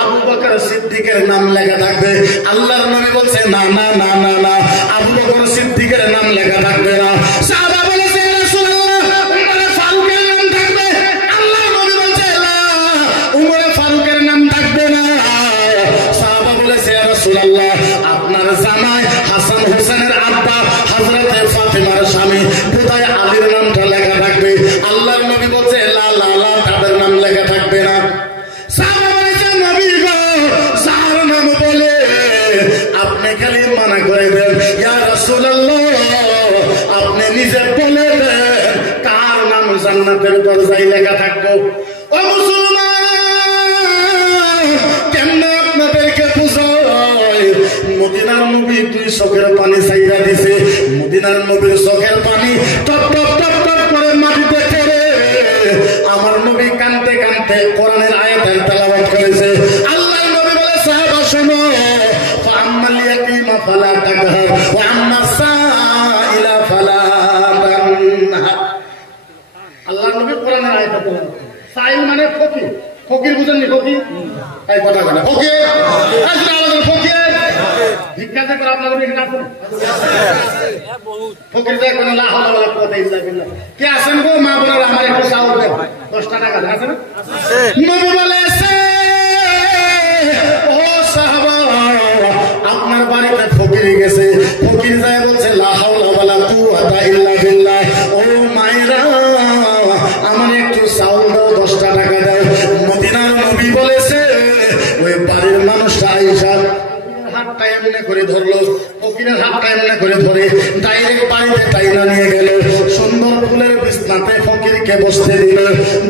আবু বকর সিদ্দিকের নাম লেখা থাকবে। আল্লাহর নবী বলছে না না না না না, আবু বকর সিদ্দিকের নাম লেখা থাকবে না। সাহাবা বলেছে ইয়া রাসূলুল্লাহ, উমরে ফারুকের নাম থাকবে। আল্লাহর নবী বলছে না, উমরে ফারুকের নাম থাকবে না। সাহাবা বলেছে ইয়া রাসূলুল্লাহ, আপনার জামাই হাসান হোসেনের আব্বা হযরতে ফাতিমার স্বামী বোধহয় আলীর নামটা লেখা থাকবে। আল্লাহর নবী বলছে লা লা লা, তাদের নাম লেখা থাকবে না। সাহাবা বলেছে নবী গো, যার নাম বলে আপনি খালি মানা করে দেন। ইয়া রাসূলুল্লাহ, আপনি নিজে বলে দেন কার নাম জান্নাতের দরজায় লেখা থাকবে। ও মুসলমান, কেমনে আপনাদেরকে বুঝায়? মদিনার নবী দুই চোখের পানি চাইরা দিছে। মদিনার নবীর চোখের পানি টপ টপ টপ টপ করে মাটিতে পড়ে। আমার নবী কাঁদতে কাঁদতে কোরআনের আয়াতের তেলাওয়াত করেছে। আল্লাহর নবী বলে সাহাবা শোনো, ফাআম্মাল ইয়াতীমা ফালা তাকহার ওয়া আম্মাস সাইলা ফালা তানহার। আল্লাহর নবী কোরআনের আয়াত তেলাওয়াত করেছে। সাইল মানে ফকির, ফকির বুঝেননি? ফকির এই কথা বলে ফকির, আজকে আমাদের ফকির ভিক্ষা করে আপনাদের এখানে আসুন। ফকির যায় কোনো লা হাওলা ওয়ালা কুওয়াতা ইল্লা বিল্লাহ। কে আছেন গো মা বোনেরা, আমার একটু চাউল দেন, 10 টাকা আছে না? নবী বলেছে ও সাহাবা, আপনার বাড়িতে ফকির গেছে। ফকির যায় বলছে লা হাওলা ওয়ালা কুওয়াতা ইল্লা বিল্লাহ। ও মায়েরা, আমার একটু চাউল দাও, 10 টাকা দাও। মদিনার নবী বলেছে ওই বাড়ির মানুষটা আইসা হাতটা এমনি করে ধরলো, ফকিরের হাতটা এমনি করে ধরে ডাইরেক্ট বাড়িতে টাইনা নিয়ে গেল। সুন্দর ফুলের বিছনাতে ফকিরকে বসতে দিল।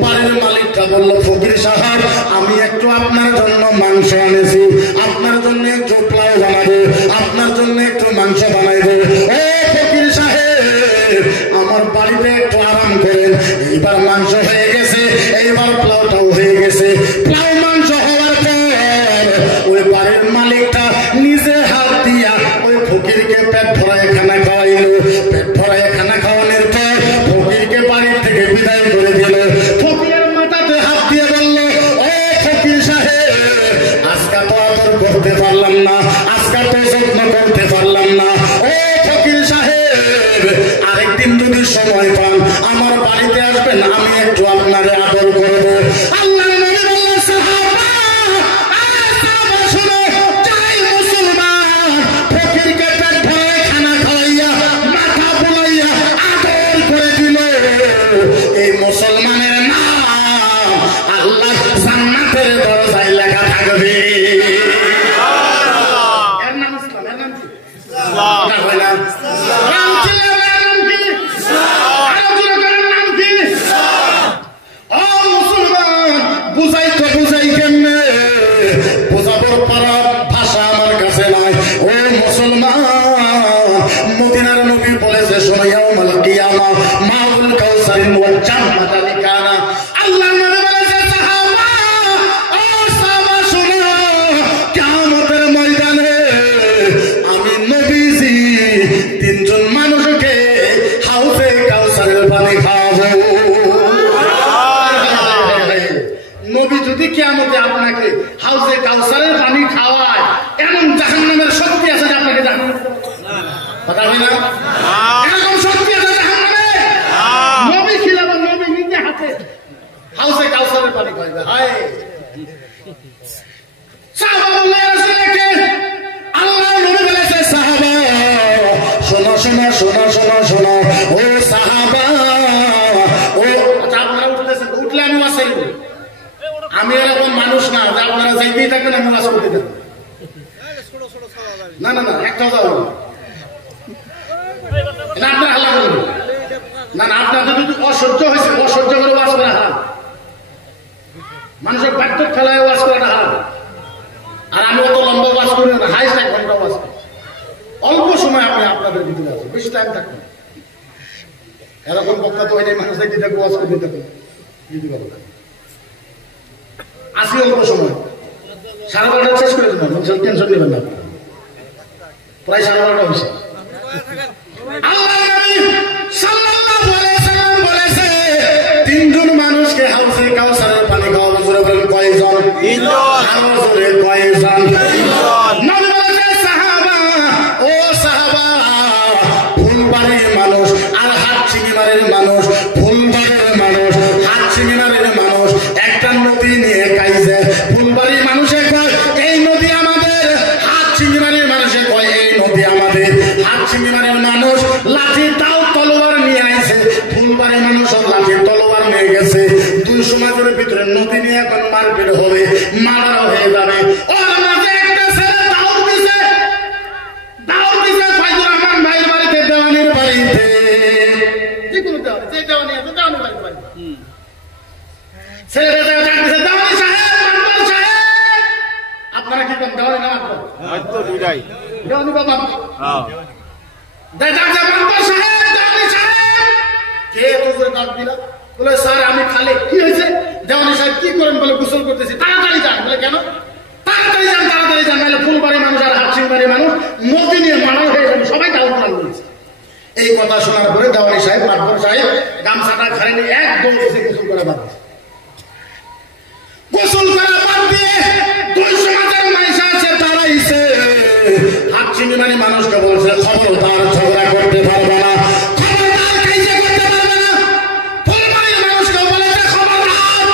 বাড়ির মালিকটা বলল, ফকির সাহেব, আমি একটু আপনার জন্য মাংস আনেছি, আপনার জন্য একটু পোলাও বানাবো, আপনার জন্য একটু মাংস বানাইবো। ও ফকির সাহেব, আমার বাড়িতে একটু আরাম করেন। এইবার মাংস হয়ে গেছে, এইবার পোলাওটাও হয়ে গেছে। পোলাও মাংস হওয়ার পর ওই বাড়ির মালিকটা নিজে হাত দিয়া ওই ফকিরকে পেট ভরায় খানা খাওয়াইল। পেট ভরায় খানা খাওয়ানোর পর ফকিরকে বাড়ির থেকে বিদায় করে দিল। ফকিরের মাথাতে হাত দিয়ে বলল, ও ফকির সাহেব, আজকে তো হাউসের দরজায় লেখা থাকবে এর নাম ইসলাম। এর নাম কি? না হয় না। নাম কি? নাম কি? আরো জোরে করেন, নাম কি? ও মুসলমান, বুঝাই কেমনে? বোঝাবার পারা ভাষা আমার কাছে নাই। ও মুসলমান, মদিনার নবী বলেছে শোনো, ইয়াউমাল কিয়ামা মাউল কাউসারিন ওয়াল জান্নাতা লিকানা। আল্লাহর নবী বলেছে সাহাবা, ও সাহাবা শোনো, কিয়ামতের ময়দানে আমি নবীজি তিনজন মানুষকে হাউজে কাউসারের পানি খাওয়াবো। নবী যদি কিয়ামতে আপনাকে হাউজে কাউসারের পানি খাওয়ায়, এমন জাহান্নামের শক্তি আছে যে আপনাকে জাহান্নামে কথা হয় না? এরকম শক্তি আছে জাহান্নামে? নবী খিলাফত, নবী নিজে হাতে হাউজে কাউসারের পানি খাওয়াবে। হায় সাহাবা বলে রাসূলকে আল্লাহর নবী বলেছে সাহাবা শোনো শোনো শোনো শোনো শোনো, ও সাহাবা, ও আপনারা উঠতেছেন, উঠলে আমি ওয়াসাই বলি। আমি এরকম মানুষ না যে আপনারা যাইতেই থাকবেন আমি ওয়াজ করতে থাকবেন। না না না, একটা যাও না, আপনার হাল্লা করবেন না। না, আপনাদের যদি অসহ্য হয়েছে, অসহ্য করে ওয়াজ করা হারাম। মানুষের বাধ্য খেলায় ওয়াজ করাটা হারাম। আর আমি অত লম্বা ওয়াজ করি না, হাইস্ট 1 ঘন্টা ওয়াজ করি। অল্প সময় আপনি আপনাদের ভিতরে আছে, বেশি টাইম থাকবেন। এরকম বক্তা তো ওইটাই মানুষ দিতে থাকবে, ওয়াজ করতে থাকবে, দিতে পারবে না। আসি অল্প সময়, 12:30 শেষ করে দেবেন, টেনশন নেবেন না। প্রায় 12:30 হয়েছে। তিনজন মানুষকে হাউজে কাউসারের পানি খাওয়াবো। জোরে বলেন কয়জন? জোরে কয়জন? নবী বলেছে সাহাবা, ও সাহাবা, ফুলবাড়ির মানুষ আর হাটচিঙিমারের মানুষ, ফুলবাড়ির মানুষ হাটচিঙিমারের মানুষ একটা নদী নিয়ে কাইছে। ফুলবাড়ির মানুষে কয় এই নদী আমাদের, হাটচিঙিমারের মানুষে কয় এই নদী আমাদের। হাটচিঙিমারের মানুষ লাঠি তাও তলোয়ার নিয়ে আইছে, ফুলবাড়ির মানুষ লাঠি তলোয়ার নিয়ে গেছে। দুই সমাজের ভিতরে নদী নিয়ে এখন মারপিট হবে, মারাও হয়ে যাবে। ওর মাঝে একটা ছেলে দাউদ দিছে, ফাইজুর রহমান ভাইয়ের বাড়িতে, দেওয়ানির বাড়িতে, যেগুলো দেওয়ানি, যে দেওয়ানি আছে দেওয়ানি বাড়িতে বাড়িতে ছেলেটা ডাকতেছে, দেওয়ানি সাহেব, মাতবর সাহেব। আপনারা কি করেন? দেওয়ানি না মাতবর? দেওয়ানি বাবা মাতবর সাহেব, দেওয়ানি সাহেব। কে তোর ডাক দিলা? বলে স্যার আমি খালে। কি হয়েছে? দেওয়ানি সাহেব কি করেন? বলে গোসল করতেছি। তাড়াতাড়ি যান। বলে কেন? তাড়াতাড়ি যান, তাড়াতাড়ি যান, নাহলে ফুলবাড়ির মানুষ আর হাটচিঙিমারির মানুষ নদী নিয়ে মারাও হয়ে যাবে, সবাই দাউদ লাল বলেছে। এই কথা শোনার পরে দেওয়ানি সাহেব, মাতবর সাহেব গামছাটা ঘাড়ে নিয়ে এক দৌড় এসে গোসল করা বাদ দিয়েছে। গোসল করা বাদ দিয়ে দুই সমাজের মাইসা আছে দাঁড়াইছে। হাটচিঙিমারি মানুষকে বলছে খবরদার ঝগড়া করতে পারবে না, খবরদার কাইজা করতে পারবে না। ফুলবাড়ির মানুষকে বলেছে খবরদার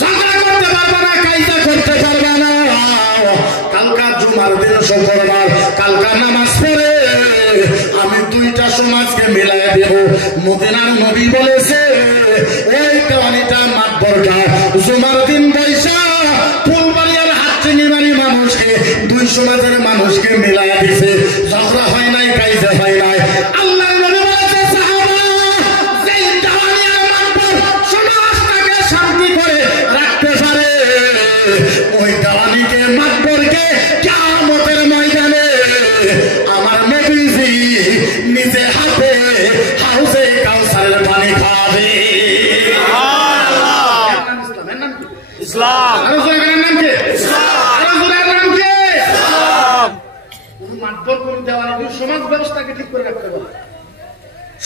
ঝগড়া করতে পারবে না, কাইজা করতে পারবে না। কালকা জুমার দিন শুক্রবার, কালকা নামাজ পড়ে আমি দুইটা সমাজকে মিলাই দেব। মদিনার নবী বলেছে ওই দেওয়ানিটা মাতবরটা জুমার দিন বৈশা ফুলবাড়ি আর হাটচিঙিমারি মানুষকে, দুই সমাজের মানুষকে মিলাই দিছে। ঝগড়া হয় নাই, কাইজা হয় নাই। আল্লাহর নবী বলেছে সাহাবা, যেই দেওয়ানি আর মাতবর সমাজটাকে শান্তি করে রাখতে পারে, ওই দেওয়ানিকে মাতবরকে কিয়ামতের ময়দানে আমার নবীজি নিজে হাতে হাউজে কাউসারের পানি খাবে। ইসলাম। আরো জোরে এর নাম কি? ইসলাম। আরো জোরে এর নাম কি? ইসলাম। কোন মাতবর কোন দেওয়ানি সমাজ ব্যবস্থাকে ঠিক করে রাখতে পারে,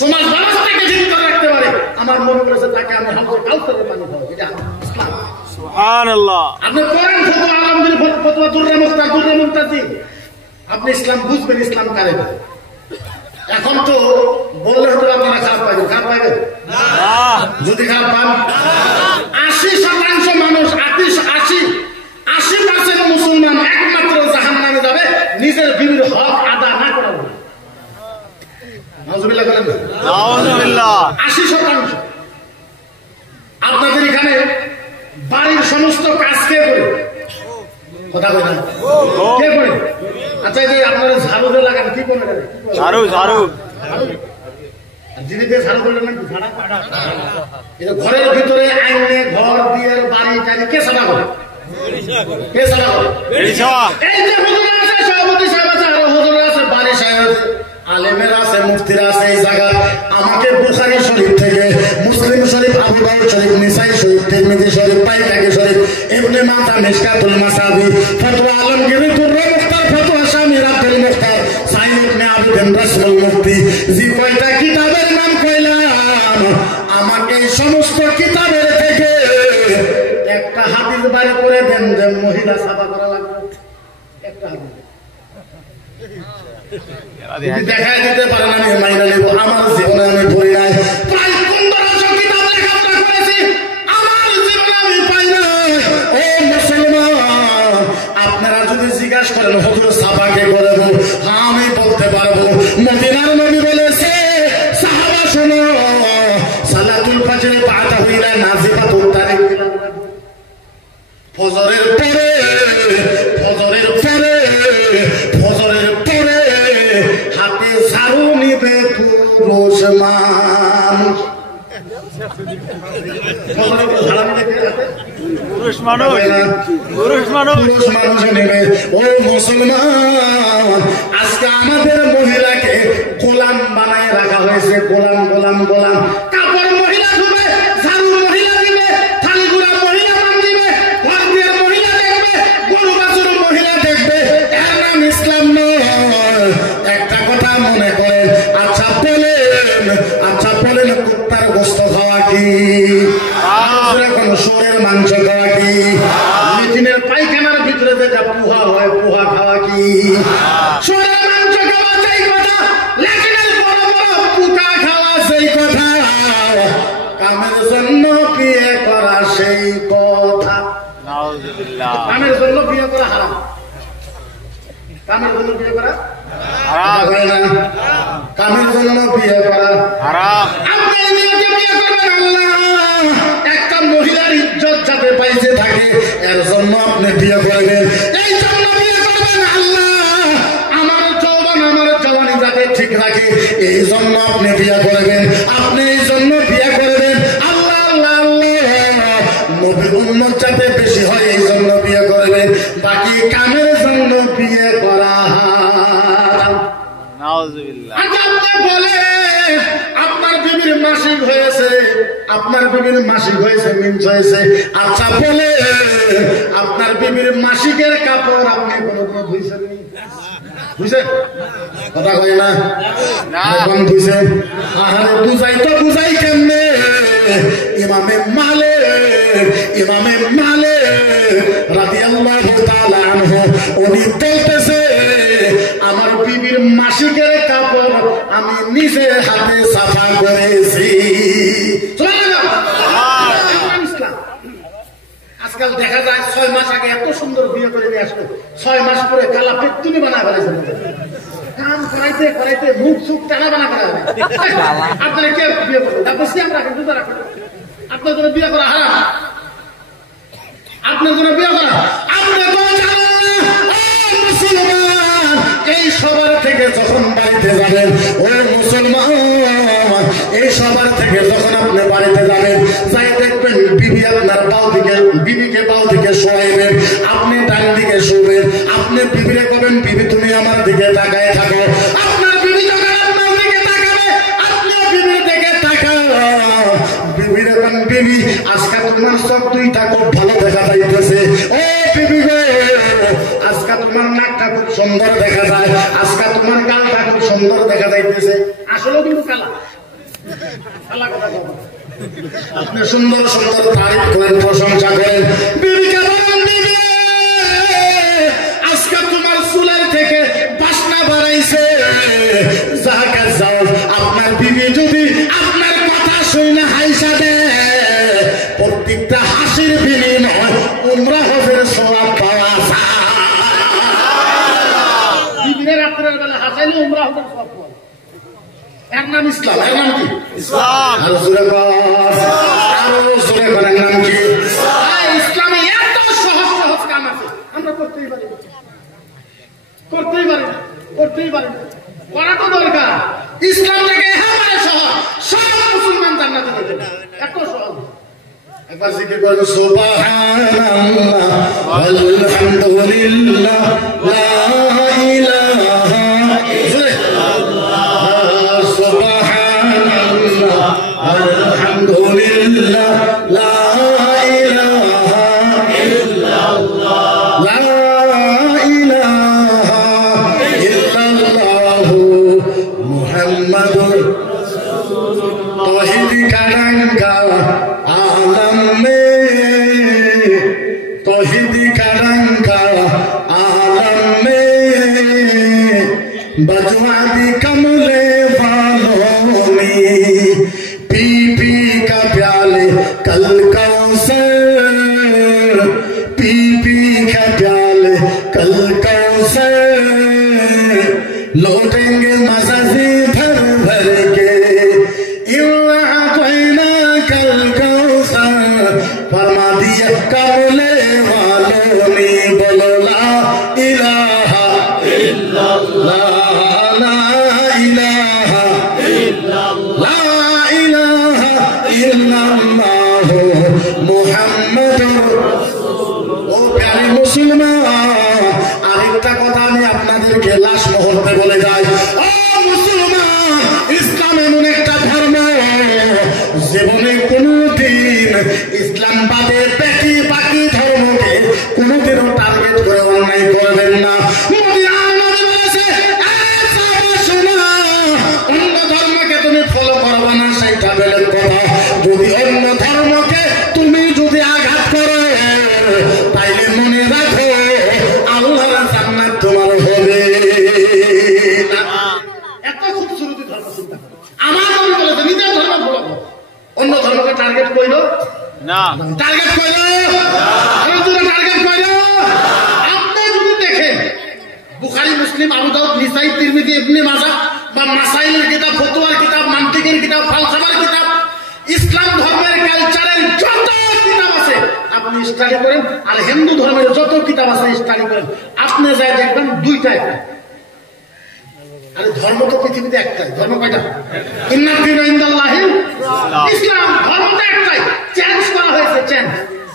সমাজ ব্যবস্থাকে ঠিক করে রাখতে পারে। আমার মনে করেছে তাকে আমি হাউজে কাউসারের পানি খাওয়াবো, এটা ইসলাম। সুবহানাল্লাহ। আপনি করেন ফতোয়া আলমগীর ফতোয়া দুররা মুফতি, আপনি ইসলাম বুঝবেন, ইসলাম কারে। এখন তো বললে তো আপনারা খারাপ পাইবেন, খারাপ পাইবেন না। যদি খারাপ পান, 80% মানুষ, 80% মুসলমান একমাত্র জাহান্নামে যাবে নিজের বিবির হক আদা না করার। নাউজুবিল্লাহ বলেন না? নাউজুবিল্লাহ। 80%। আপনাদের এখানে বাড়ির সমস্ত কাজ কে করে? কথা কই না কে করে? আচ্ছা এই যে আপনারা ঝাড়ু দিয়ে লাগান কি করে? ঝাড়ু ঝাড়ু যিনি দিয়ে ঝাড়ু করলেন না ঝাড়া কাটা এটা ঘরের ভিতরে আইনে ঘর দিয়ে বাড়ি টাড়ি কে সাফা করে? কে সাফা করে? এই যে হুজুর আছে সভাপতি সাহেব আছে আর হুজুর আছে বাড়ি সাহেব আছে আলেমের আছে মুফতিরা আছে এই জায়গা আমাকে বুখারী শরীফ থেকে মুসলিম শরীফ আবু দাউদ শরীফ নিসাই শরীফ তিরমিজি শরীফ বাইহাকি শরীফ ইবনে মাজাহ মিশকাতুল মাসাবি ফতোয়া আলমগীর দুররা মুখতার ফতোয়া শামির আব্দুল মুখতার সাইদ ইবনে আবিদিন রাসূল মুফতি জি কয়টা কিতাবের নাম কইলাম আমাকে সমস্ত কিতাবের থেকে একটা হাদিস বাইরে করে দেন যে মহিলা সাফা করা লাগবে একটা হাদিস দেখা দিতে পারেন আমি মাইনা নেব আমার জীবনে আমি পড়ি নাই প্রায় 1500 কিতাব লেখাপড়া করেছি আমার জীবনে আমি পাই নাই ও মুসলমান আপনারা যদি জিজ্ঞাসা করেন হুজুর সাফাকে করব হ্যাঁ আমি বলতে পারবো মদিনার নবী বলেছে সাহাবা শোনো সালাতুল ফজর বাদা হইলা নাজিবাতুত তারিক ফজরের পরে ফজরের পরে ফজরের পরে হাতে ঝাড়ু নিবে পুরুষ মানুষ পুরুষ মানুষ নেবে ও মুসলমান আজকে আমাদের মহিলাকে গোলাম বানায় রাখা হয়েছে গোলাম গোলাম গোলাম কাপড় মহিলা ধুবে ঝাড়ু মহিলা দিবে থালি গুড়া মহিলা মান দিবে ঘর দিয়ে মহিলা দেখবে গরু বাছুর মহিলা দেখবে এর নাম ইসলাম নয় একটা কথা মনে করেন আচ্ছা বলেন কুত্তার গোস্ত খাওয়া কি এখন শোরের মাংস খাওয়া কি লিটিনের পায়খানার ভিতরে যেটা পোহা হয় পোহা খাওয়া কি শোরের মাংস খাওয়া সেই কথা লিটিনের বড় বড় পোকা খাওয়া সেই কথা কামের জন্য বিয়ে করা সেই কথা কামের জন্য বিয়ে করা হারাম কামের জন্য বিয়ে করা কামের জন্য বিয়ে করা হারাম আপনি মেয়েকে বিয়ে করবেন আল্লাহ একটা মহিলার ইজ্জত যাতে পাইতে থাকে এর জন্য আপনি বিয়ে করবেন এই জন্য বিয়ে করবেন আল্লাহ আমার যৌবন আমার জওয়ানি যাতে ঠিক রাখে এই জন্য আপনি বিয়ে করবেন আপনি এই জন্য বিয়ে করবেন আল্লাহ আল্লাহ আল্লাহ নবীর উম্মত যাতে বেশি হয় এই জন্য বিয়ে করবেন বাকি কামের জন্য বিয়ে করা আপনার বিবির মাসিক হয়েছে আপনার বিবির মাসিক হয়েছে মিন্স হয়েছে আচ্ছা বলে আপনার বিবির মাসিকের কাপড় আপনি কোনো ধুইছেন বুঝছেন কথা কই না এখন বুঝছেন আহারে বুঝাই কেমনে ইমামে মালে রাদিয়াল্লাহু তাআলা আনহু উনি বলতেছে আমার বিবির মাসিকের কাপড় আমি নিজে হাতে সাফা করেছি আজকাল দেখা যায় 6 মাস আগে এত সুন্দর বিয়ে করে নিয়ে আসলো 6 মাস পরে কালা পেট্টুনি বানায় ফেলেছেন কান করাইতে করাইতে মুখ সুখ টানা বানা করা হবে আপনারা কে বিয়ে করবেন আপনার জন্য বিয়ে করা হারাম আপনার জন্য বিয়ে করা আপনি এই সবার থেকে যখন বাড়িতে যাবেন ও মুসলমান এই সবার থেকে যখন আপনি বাড়িতে যাবেন যাই দেখবেন বিবি আপনার বিবিকে বাউ দিকে শোয়াইবেন আপনি ডান দিকে শুবেন আপনি বিবিরে করবেন বিবি তুমি আমার দিকে তাকায় থাকো আপনার বিবি যখন আপনার দিকে তাকাবে আপনিও বিবির দিকে তাকাও বিবির এখন বিবি আজকে তোমার সব দুইটা খুব ভালো দেখা যাইতেছে ও বিবি গো আজকে তোমার নাকটা খুব সুন্দর দেখা যায় আজকে তোমার গালটা খুব সুন্দর দেখা যাইতেছে আসলে কিন্তু কালা কথা আপনি সুন্দর সুন্দর তারিফ করেন প্রশংসা করেন বিবিকে বলেন বিবি আজকে তোমার চুলের থেকে বাসনা বাড়াইছে যাকে যাও আপনার বিবি যদি আপনার কথা শুনে হাইসা দেয় প্রত্যেকটা হাসির বিনিময় উমরা হজের সওয়াব পাওয়া যায় বিবির রাতের বেলা হাসাইলে উমরা হজের সওয়াব পাওয়া এর নাম ইসলাম এর নাম কি ইসলাম আরো জোরে করেন নাম কি ইসলামী করতেই পারি করা তো দরকার। ইসলাম থেকে একেবারে সহজ, সব মুসলমান জান্নাতে যাবে, এত সহজ। একবার জিকির করেন সুবহানাল্লাহ আলহামদুলিল্লাহ লা ইলাহা ইল্লাল্লাহ সুবহানাল্লাহ আলহামদুলিল্লাহ লা ইলাহা ইল্লাল্লাহ লা ইলাহা ইল্লাল্লাহ মুহাম্মাদুর রাসূলুল্লাহ। তৌহিদ কারঙ্গা आलम में तौहीद का रंगा आलम में बजवादी कमले वालों ने पी पी का प्याले कल कौसर पी पी का प्याले कल कौसर लौटेंगे मजा से भर भर के फरमा दिया कमले वालों ने बोलो ला इलाहा इल्लल्लाह ला इलाहा इल्लल्लाह ला इलाहा इल्लल्लाह मुहम्मदुर रासूलुल्लाह। ও প্যারে মুসলমান, আরেকটা কথা আমি আপনাদেরকে লাশ মুহূর্তে বলে যাই। ও মুসলমান, ইসলাম এমন একটা ধর্ম জীবনে কোনদিন ইসলাম বাদে বাকি বাকি ধর্মকে কোনদিনও টার্গেট করে অন্যায় করবেন না। অন্য ধর্মকে তুমি ফলো করবে না সেইটা বেলের কথা, যদি অন্য ধর্মকে তুমি যদি আঘাত করো তাইলে মনে রাখো আল্লাহর জান্নাত তোমার হবে না। এত খুবসুরতি ধর্ম চিন্তা করো। আমার মনে বলেছে নিজের ধর্ম ফলো করো, অন্য ধর্মকে টার্গেট করলো না, টার্গেট করলো টার্গেট করলো। আপনি যদি দেখেন বুখারী, মুসলিম, আবু দাউদ, নিসাই, তিরমিজি, ইবনে মাজাহ বা মাসাইলের কিতাব, ফতোয়ার কিতাব, মান্তিকের কিতাব, ফালসাফার কিতাব, ইসলাম ধর্মের কালচারের যত কিতাব আছে আপনি স্টাডি করেন, আর হিন্দু ধর্মের যত কিতাব আছে স্টাডি করেন, আপনি যাই দেখবেন দুইটা একটা। আরে ধর্ম তো পৃথিবীতে একটাই, ধর্ম কয়টা? ইন্নাদ দীনা ইনদাল্লাহি ইসলাম। ধর্মটা একটাই, চেঞ্জ করা হয়েছে, চেঞ্জ।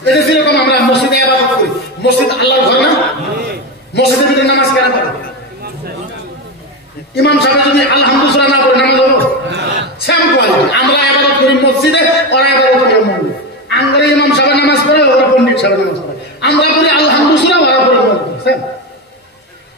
এটা যেরকম আমরা মসজিদে ইবাদত করি, মসজিদ আল্লাহর ঘর না? মসজিদের ভিতরে নামাজ কেন পড়ে? ইমাম সাহেব যদি আলহামদুলিল্লাহ না পড়ে নামাজ হলো? Same quality. আমরা ইবাদত করি মসজিদে, ওরা ইবাদত করে মন্দিরে। আমরা ইমাম সাহেব নামাজ পড়ে, ওরা পণ্ডিত সাহেব নামাজ পড়ে। আমরা পড়ি আলহামদুলিল্লাহ, ওরা পড়ে মন্দিরে। সেম।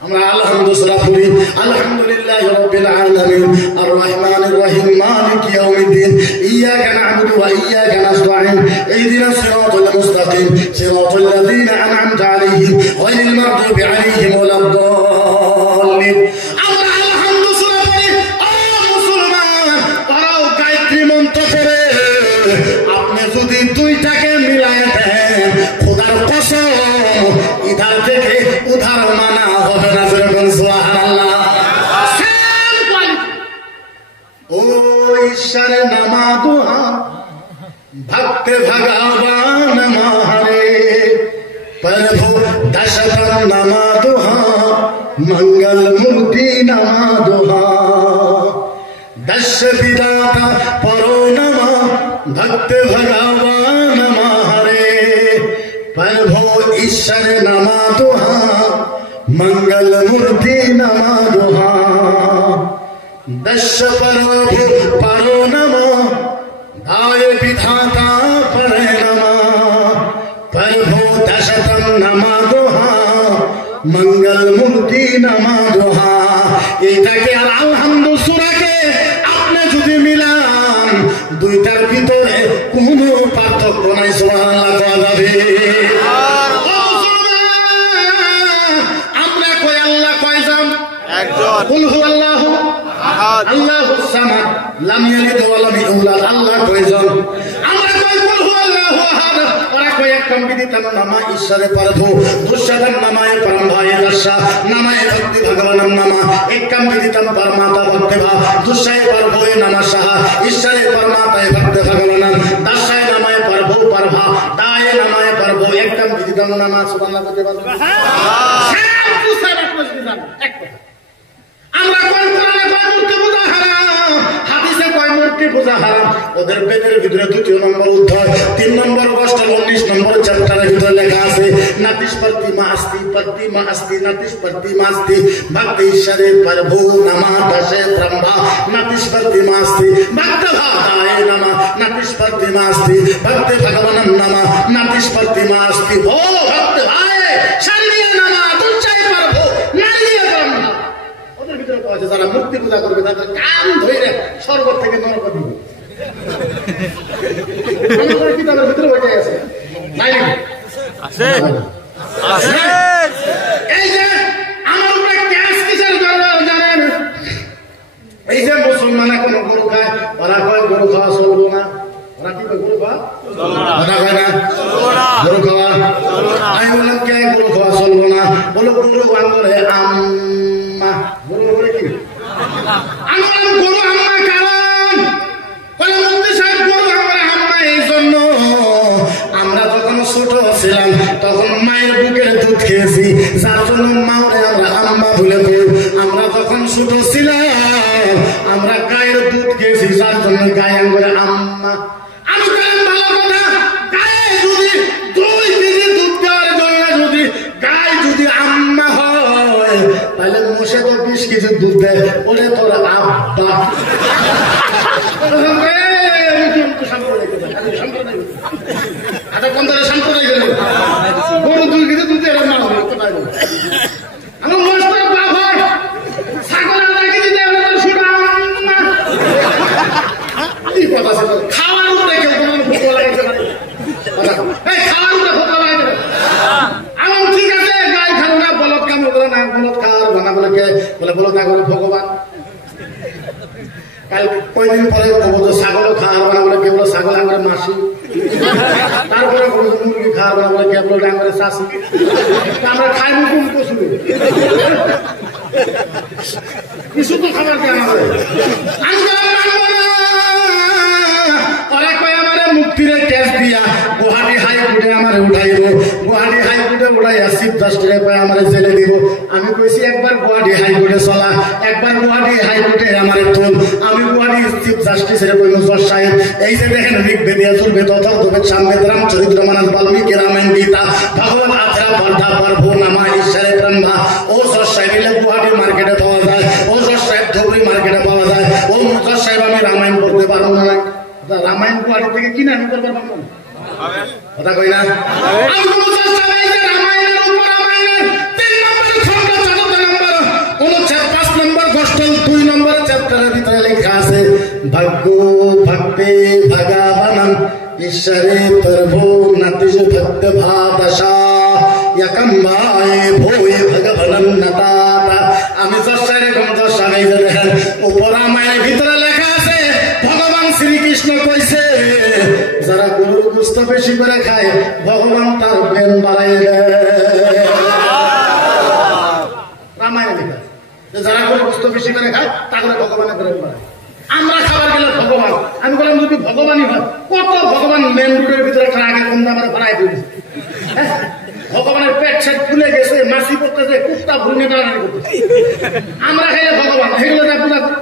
আমরা আলহামদুলিল্লাহ পড়ি আলহামদুলিল্লাহি রাব্বিল আলামিন আর রহমানির রহিম মালিক ইয়াউমিদ্দিন ইয়াকা না'বুদু ওয়া ইয়াকা নাস্তাঈন ইহদিনাস সিরাতাল মুস্তাকিম সিরাতাল লাযীনা আন'আমতা আলাইহিম গায়রিল মাগদুবি আলাইহিম ওয়ালাদ দাল্লিন। আমরা আলহামদুলিল্লাহ পড়ি। ও মুসলমান, পড়াও গায়ত্রী মন্ত্র পড়ে আপনি যদি দুইটাকে মিলায় দেন, খোদার কসম ইধার থেকে উধার মানা হবে না। সুবহানাল্লাহ। ও ঈশ্বর নামা দুহা ভক্ত ভগবান মারে প্রভু দশতম নামা দুহা मंगल मूर्ति नमा दुहा दश विदाता परो नमा भक्त भगवान नमा हरे प्रभो ईश्वर नमा दुहा मंगल मूर्ति नमा दुहा दश प्रभु परो नमा धाय विधाता परे नमा प्रभो दशतम नमा दुहा मंगल मूर्ति नमा दुहा। এটাকে আর আলহামদু সূরাকে আপনি যদি মিলান দুইটার ভিতরে কোনো পার্থক্য নাই। সুবহানাল্লাহ যাবে। আমরা কই আল্লাহ কয়জন? একজন। কুল হুয়াল্লাহু আহাদ আল্লাহুস সামাদ লাম ইয়ালিদ ওয়া লাম ইউলাদ। আল্লাহ কয়জন? আমরা কই কুল হুয়াল্লাহু আহাদ। ওরা কই এক কম্বিদিতম নামা ঈশ্বরে প্রভু দুঃসাধন নামায় পরমভায় দর্শা নামায় ভক্তি ভগবানম নামা এক কম্বিদিতম পরমাতা ভক্তেভা দুঃসায় পরভোয় নমঃ ঈশ্বরে পরমাতায় ভক্ত ভগবানম দর্শায় নামায় পরভো পরভা দায় নামায় পরভো একটা বিধান নামাজ সুবহানাল্লাহ করতে পারবো আমরা কোন কোরআনে কয় মূর্তি পূজা হারাম, হাদিসে কয় মূর্তি পূজা হারাম। ওদের পেটের ভিতরে 2 নম্বর অধ্যায় 3 নম্বর গোষ্ঠী 19 নম্বর চ্যাপ্টারের ভিতরে লেখা আছে নাতিশ প্রতি মাস্তি নাতিশ প্রতি মাস্তি ভক্তি ঈশ্বরে প্রভু নমঃ দশে ব্রহ্মা নাতিশ প্রতি মাস্তি ভক্ত ভাতায় নমঃ নাতিশ প্রতি মাস্তি ভক্তি ভগবান নমঃ নাতিশ প্রতি মাস্তি ও ভক্ত ভাই শান্তি নমঃ তুচ্ছাই প্রভু নালিয়ে ব্রহ্মা। ওদের ভিতরে কয় যারা মূর্তি পূজা করবে তাদের কান ধরে স্বর্গ থেকে নরক দিবে। আমাদের কিতাবের ভিতরে ওইটাই আছে নাই আছে আছে। এই যে আমার উপরে ক্যাশ কিসের জন্য জানেন? এই যে মুসলমান কোন গরু খায়, ওরা কয় গরু খাওয়া চলবো না। ওরা কি কয় গরু খাওয়া ওরা কয় না গরু খাওয়া। আমি বললাম কে গরু খাওয়া চলবো না? বলো গরু বাংলে আম্মা। গরু বলে কি? আমি বললাম গরু আম্মা কারণ বলে মুফতি সাহেব গরু আমার আম্মা এই জন্য আমরা যখন ছোট ছিলাম তখন মায়ের বুকের দুধ খেয়েছি, যার জন্য মাওরে আমরা আম্মা বলে কই। আমরা যখন ছোট ছিলাম আমরা গায়ের দুধ খেয়েছি, যার জন্য গায়ে আমরা আম্মা। আমি বললাম ভালো কথা, গায়ে যদি 2 কেজি দুধ দেওয়ার জন্য যদি গায়ে যদি আম্মা হয় তাহলে মোষে তো 20 কেজি দুধ দেয়, ওরে তোর আব্বা। গরু 2 কেজি দুধ দেওয়ার মা হবে আমার মোষটার বাপ হয়, ছাগলের 1 কেজি দেওয়ার কি কথা ছিল? খাওয়ার উপরে কেউ ফোকা লাগাইতে পারে? খাওয়ার উপরে ফোকা লাগাইতে পারে? আমার ঠিক আছে গাই খাবো না, বলদ কাম বলে না, বলদ খাওয়ার বানা বলে কে বলে বলদ না বলে ভগবান। কাল কয়দিন পরে বলতো ছাগলও খাওয়ার বানা বলে কে বলে ছাগল আমরা মাসি। তারপরে বলতো মুরগি খাওয়ার বানা বলে কে বলে আমরা শাশি। আমরা খাই মুকুম পশু কিছু তো খাবার কে আমাদের মুক্তির ট্যাক্স দিয়া গুয়াহাটি হাইকোর্টে আমার উঠাইব। গুয়াহাটি হাইকোর্টে উঠাইয়া চিফ জাস্টিসে পায় আমার জেলে দিব। আমি কইছি একবার গুয়াহাটি হাইকোর্টে চলা, একবার গুয়াহাটি হাইকোর্টে আমার তোল। আমি গুয়াহাটি চিফ জাস্টিসের কইব জজ সাহেব এই যে দেখেন ঋগ্বেদিয়া যুর্বেদ অথর্ববেদ সামবেদ রামচরিত্র মানস বাল্মীকি রামায়ণ গীতা ভগবত আথরা বর্ধা প্রভু নমঃ ঈশ্বরে ব্রহ্মা। ও জজ সাহেব এলে গুয়াহাটি মার্কেটে পাওয়া যায়, ও জজ সাহেব ধুবড়ি মার্কেটে পাওয়া যায়। ও জজ সাহেব আমি রামায়ণ পড়তে পারবো না। রামায়ণ গুয়াহাটি থেকে কিনে আমি করতে পারবো না, কথা কই না? রামায়ণের 3 নম্বর খণ্ড 14 নম্বর অনুচ্ছেদ 5 নম্বর গোষ্ঠল 2 নম্বর চ্যাপ্টারের ভিতরে লেখা আছে ভাগ্য ভক্তে ভগবানম ঈশ্বরে প্রভু নাতিশ ভক্ত Bhadsha yakambay bhoy bhagavan natata। আমি দশারে কোন দশা নাই যে দেখেন উপর রামায়ণের ভিতরে লেখা আছে ভগবান শ্রীকৃষ্ণ কইছে যারা গরুর গোশত বেশি করে খায় ভগবান তার প্রেম বাড়াই দেয়। রামায়ণে লেখা আছে যারা গরুর গোশত বেশি করে খায় তাহলে ভগবানের প্রেম বাড়ায়। আমরা খাবার গেলে ভগবান, আমি বললাম যদি ভগবানই হয় কত ভগবান মেন রোডের ভিতরে ট্রাকে কোন আমরা বাড়াই দিয়েছি। ভগবানের পেট ছেট ফুলে গেছে, মাসি করতেছে, কুত্তা ভুলনে টানাটানি করতেছে। আমরা খাইলে ভগবান সেগুলো দেয় পূজা করে,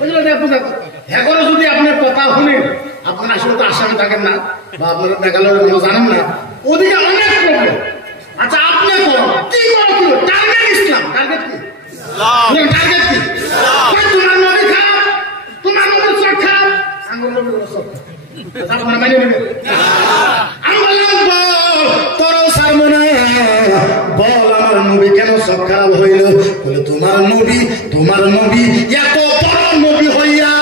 ওইগুলো দেয় পূজা করে। হ্যাঁ করে যদি আপনার কথা শুনেন, আপনার আসলে তো আসামে থাকেন না বা আপনার মেঘালয়ের কোনো জানেন না, ওদিকে অনেক প্রবলেম। আচ্ছা আপনি কি করো টার্গেট ইসলাম, টার্গেট কি? টার্গেট কি? তোমার নবী খারাপ, তোমার নবীর চোখ খারাপ, আমার নবীর চোখ আপনারা মাইনে নেবেন? আমি বললাম তোরও সারবো না, বল আমার নবী কেন চোখ খারাপ হইল? বলে তোমার নবী এত বড় নবী হইয়া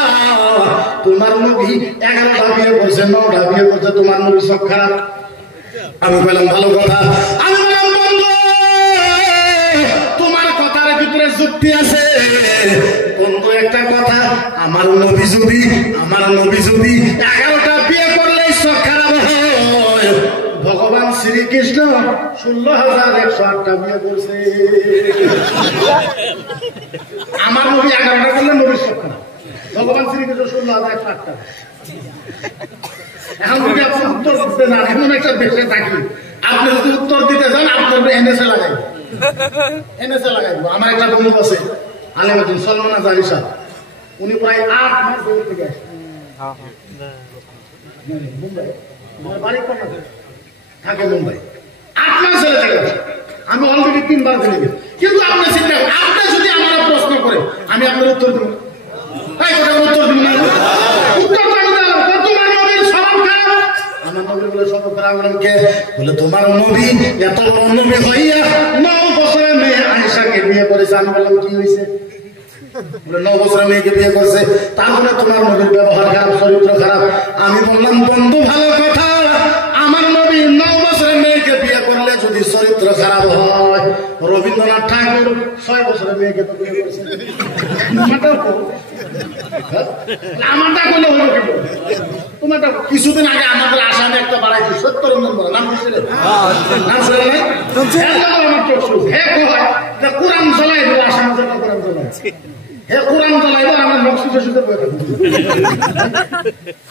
তোমার নবী 11টা বিয়ে করছে, 9টা বিয়ে করছে, তোমার নবী চোখ খারাপ। আমি বললাম ভালো কথা। আমি বললাম বন্ধু তোমার কথার ভিতরে যুক্তি আছে বন্ধু। একটা কথা, আমার নবী যদি 11টা বিয়ে করলেই চোখ খারাপ হয়, ভগবান শ্রীকৃষ্ণ 16,108টা বিয়ে করছে। আমার নবী 11টা করলে নবীর চোখ খারাপ, ভগবান শ্রীকৃষ্ণ 16,108টা। এখন যদি আপনি উত্তর দিতে যান, এমন একটা দেশে থাকি, আপনি যদি উত্তর দিতে যান আপনার এনএসএ লাগাই, এনএসএ লাগাইব। আমার একটা বন্ধু আছে আলেমুদ্দিন সলমান আজারি সাহেব, উনি প্রায় 8 মাস দূর থেকে আসেন মুম্বাই, বাড়ি কর্ণাটক, থাকে মুম্বাই, 8 মাস ধরে থেকে আসেন। আমি অলরেডি 3 বার চলে গেছি। কিন্তু আপনি চিন্তা করেন, আপনি যদি আমার প্রশ্ন করে আমি আপনার উত্তর দিব, উত্তর দিব না, উত্তর তোমার নবীর স্বভাব খারাপ, আমার নবীর বলে স্বভাব খারাপ কে বলে তোমার নবী এত বড় নবী হইয়া 9 বছরের মেয়ে আয়েশাকে বিয়ে করেছে। আমি বললাম কি হয়েছে? বলে 9 বছরের মেয়েকে বিয়ে করছে, তারপরে তোমার নবীর ব্যবহার খারাপ, চরিত্র খারাপ। আমি বললাম বন্ধু ভালো কথা, আমার নবী 9 বছরের মেয়েকে বিয়ে করলে যদি চরিত্র খারাপ হয়, রবীন্দ্রনাথ ঠাকুর 6 বছরের মেয়েকে তো বিয়ে করেছে। আমারটা করলে হলো কি? তোমারটা কিছুদিন আগে আমাদের আসামে একটা বাড়াইছে সত্যরঞ্জন বড়, নাম শুনছিলেন? নাম শুনলেন না? আমার চোখ শুনছে, হে কোরআন চলাই দেবো, আসামে কোরআন চলাই, হে কোরআন চলাইবো, আমার মুখ শুধু শুধু বই থাকবো।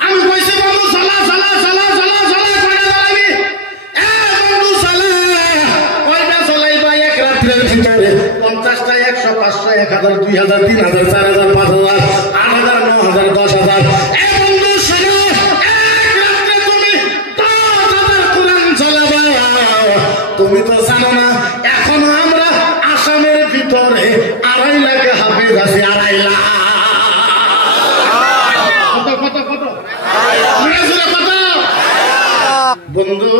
আমি কইছি বন্ধু চালা চালা চালা চালা চালা কয়টা চালাবি? বন্ধু চালা কয়টা চালাইবা? এক রাত্রের ভিতরে 50টা, 100, 500, 1000, 2000, 3000, 4000, 5000, 8000, 9000, 10000। বন্ধু শোনো, এক রাত্রে তুমি 10,000 কোরআন চালাবা। তুমি তো জানো না এখনো আমরা আসামের ভিতরে 2.5 লাখ হাফেজ আছে, 2.5 লাখ। বন্ধু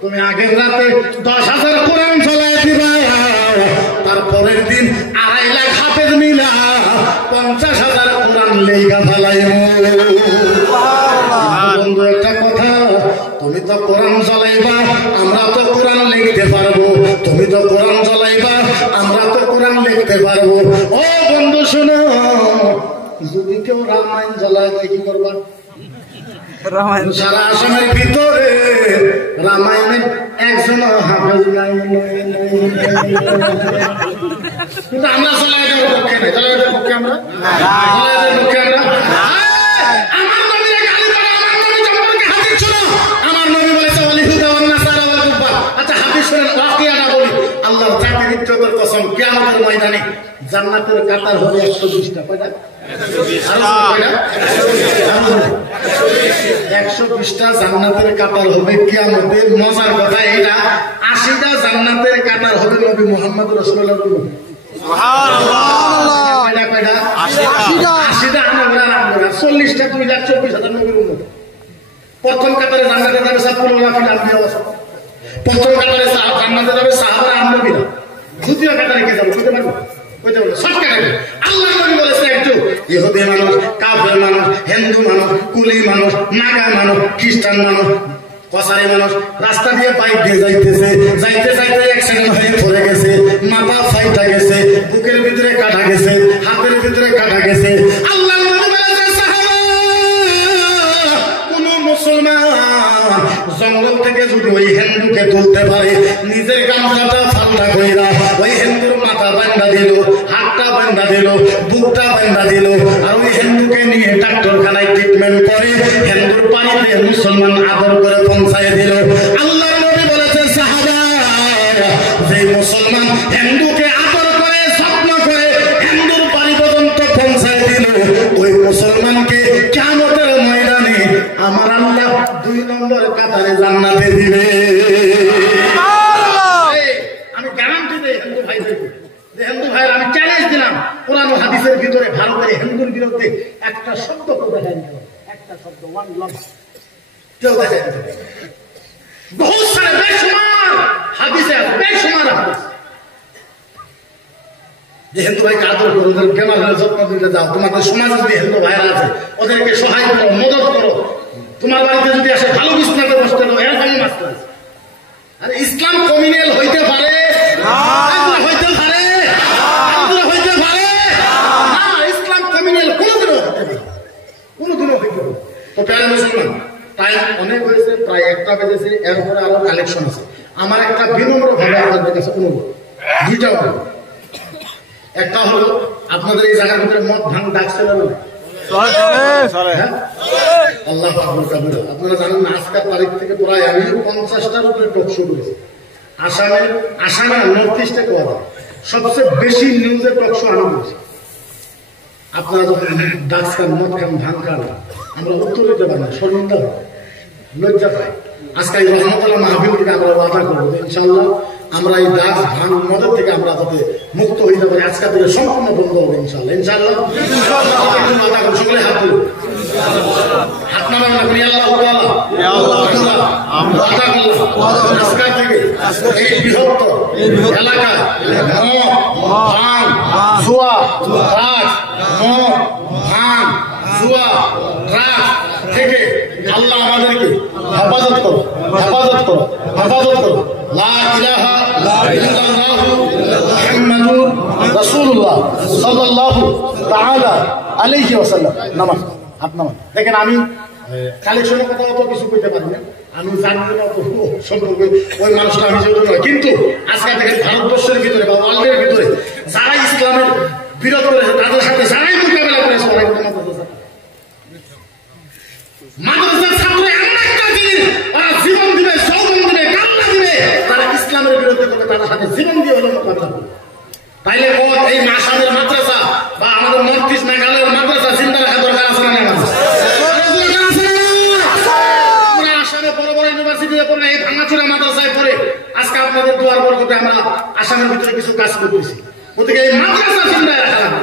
তুমি আগের রাতে 10,000 কোরআন চলাই দিবা, তারপরের দিন 2.5 লাখ হাফেজ মিলা 50,000 কোরআন লেখা ফেলাইব। বন্ধু একটা কথা, তুমি তো কোরআন চলাইবা, আমরা তো কোরআন লিখতে পারবো। তুমি তো কোরআন চলাইবা, আমরা তো কোরআন লিখতে পারবো। ও বন্ধু শোনো, যদি কেউ রামায়ণ জ্বালায় কি করবা? সারা আসামের ভিতরে রামায়ণের একজন হাফেজ নাই, কিন্তু আমরা চলাই দেওয়ার পক্ষে নাই, চলাই দেওয়ার পক্ষে আমরা, চলাই দেওয়ার পক্ষে আমরা। আমার নবীর গালি করে, আমার নবী সম্পর্কে হাদিস শোনো, আমার নবী বলেছে ওয়ালিহুদা ওয়ান নাসারা ওয়াল কুফার। আচ্ছা হাদিস শুনেন, ওয়াকিয়াটা বলি, আল্লাহর জাতির ইজ্জতের কসম, কিয়ামতের ময়দানে জান্নাতের কাতার হবে 120টা। কয়টা? 120টা জান্নাতের কাতার হবে কিয়ামতে। মজার কথা এটা, 80টা জান্নাতের কাতার হবে নবী মুহাম্মদ রাসূলুল্লাহর উম্মত। সুবহানাল্লাহ। কয়টা? 80টা আমরা রাখবো, 40টা 2,24,000 নবীর উম্মত। প্রথম কাতারে জান্নাতে যাবে সাফুল ওলাফিল আম্বিয়া ওয়া সাহাবা। প্রথম কাতারে জান্নাতে যাবে সাহাবারা আর নবীরা। দ্বিতীয় কাতারে কে যাবে? কইতে পারবো? কইতে পারবো? সব কাতারে আল্লাহ নবী বলেছে একটু ইহুদি মানুষ, কাফের মানুষ, হিন্দু মানুষ, কুলি মানুষ, নাগা মানুষ, খ্রিস্টান মানুষ, কসারি মানুষ রাস্তা দিয়ে বাইক দিয়ে যাইতেছে, যাইতে যাইতে অ্যাক্সিডেন্ট হয়ে পড়ে গেছে, মাথা ফাইটা গেছে, বুকের ভিতরে কাটা গেছে, হাতের ভিতরে কাটা গেছে। আল্লাহ নবী বলেছে সাহাবা, কোন মুসলমান জঙ্গল থেকে যদি ওই হিন্দুকে তুলতে পারে, নিজের গামছাটা ফাল্টা কইরা ওই হিন্দুর মাথা বান্ধা দিল, হাতটা বান্ধা দিল, বুকটা বান্ধা দিল, আর ওই হিন্দুকে নিয়ে ডাক্তারখানায় ট্রিটমেন্ট করে হিন্দুর পানিতে মুসলমান আদর করে পৌঁছায় দিল। আল্লাহ নবী বলেছে সাহাবা, যে মুসলমান হিন্দুকে আদর করে, যত্ন করে হিন্দুর পানি পর্যন্ত পৌঁছায় দিল, ওই মুসলমানকে কিয়ামতের ময়দানে আমার আল্লাহ 2 নম্বর কাতারে জান্নাতে দিবে। আমি গ্যারান্টি দেই হিন্দু ভাইদেরকে, যে হিন্দু ভাইয়ের আমি চ্যালেঞ্জ দিলাম, কোরআন ও হাদিসের ভিতরে ভারতের হিন্দুর বিরুদ্ধে একটা শব্দ কেউ দেখায় না, একটা শব্দ, ওয়ান লাভ কেউ দেখায় না। বহু সারা বেশুমার হাদিসে আছে, বেশুমার হাদিস, যে হিন্দু ভাইকে আদর করো, ওদের বেমার হলে যত্ন দিতে যাও, তোমাদের সমাজে যদি হিন্দু ভাইরা আছে ওদেরকে সহায় করো, মদত করো, তোমার বাড়িতে যদি আসে ভালো বিছনাতে বসতে দাও, এর ভালো মাস্টার আছে। আর ইসলাম কমিউনাল হইতে পারে, হইতে পারে, হইতে পারে না, ইসলাম কমিউনাল কোনোদিনও হতে পারে, কোনোদিনও হইতে পারে। তো প্যারা মুসলমান, টাইম অনেক হয়েছে, প্রায় 1টা বেজেছে, এরপরে আরো কালেকশন আছে। আমার একটা বিনম্র ভাবে আপনাদের কাছে অনুরোধ, 2টা অনুরোধ। একটা হলো আপনাদের এই জায়গার ভিতরে মদ ভাঙ ডাকছে না, আল্লাহ আপনারা জানেন না, আজকের তারিখ থেকে প্রায় আমি 50টার উপরে টক শো করেছি। আসামে নর্থ ইস্টে কোয়া সবচেয়ে বেশি নিউজের টক শো আমি করেছি। আপনারা যখন ডাক্স খান, মদ খান, ভাঙ খান, আমরা উত্তর দিতে পারি না, শর্মিন্দা হয়, লজ্জা পাই। আজকে এই রহমতুল্লাহ মাহফিল থেকে আমরা ওয়াদা করবো ইনশাআল্লাহ আমরা এই ডাক্স ভাঙ মদের থেকে আমরা যাতে মুক্ত হইতে পারি, আজকে থেকে সম্পূর্ণ বন্ধ হবে ইনশাআল্লাহ। ইনশাআল্লাহ ওয়াদা করবো, সকলে হাত তুলুন, হাত নামাবেন না, আল্লাহ ওয়াদা করলাম আজকে থেকে এই বৃহত্তর এলাকায় মদ, ভাঙ, জুয়া, ড্রাগস, মদ, ভাঙ, জুয়া, ড্রাগস থেকে আল্লাহ আমাদেরকে হেফাজত করো, হেফাজত করো, হেফাজত করো। লা ইলাহা ইল্লাল্লাহু মুহাম্মাদুর রাসূলুল্লাহ সাল্লাল্লাহু তাআলা আলাইহি ওয়াসাল্লাম। নামাজ আপনার দেখেন, আমি কালেকশনের কথা অত কিছু কইতে পারি না, আমি জানি না সম্পর্কে ওই মানুষটা আমি যেহেতু নয়, কিন্তু আজকে দেখেন ভারতবর্ষের ভিতরে বা ওয়ার্ল্ডের ভিতরে যারা ইসলামের বিরোধ করেছে তাদের সাথে যারাই মোকাবেলা করেছে তারা কিন্তু মাদ্রাসার ছাত্র এমন একটা জিনিস, ওরা জীবন দিবে, যৌবন দিবে, কান্না দিবে, তারা ইসলামের বিরুদ্ধে করবে, তাদের সাথে জীবন দিয়ে হলো মোকাবেলা করবে। তাইলে এই আসামের মাদ্রাসা বা আমাদের নর্থ ইস্ট মেঘালয়ের মাদ্রাসা চিন্তা রাখা দরকার আছে না? আমরা আসামে বড় বড় ইউনিভার্সিটিতে পড়ে, এই ভাঙাচুরা মাদ্রাসায় পড়ে আজকে আপনাদের দুয়ার বরকতে আমরা আসামের ভিতরে কিছু কাজ করতেছি। ওদিকে এই মাদ্রাসা চিন্তায় রাখা লাগবে।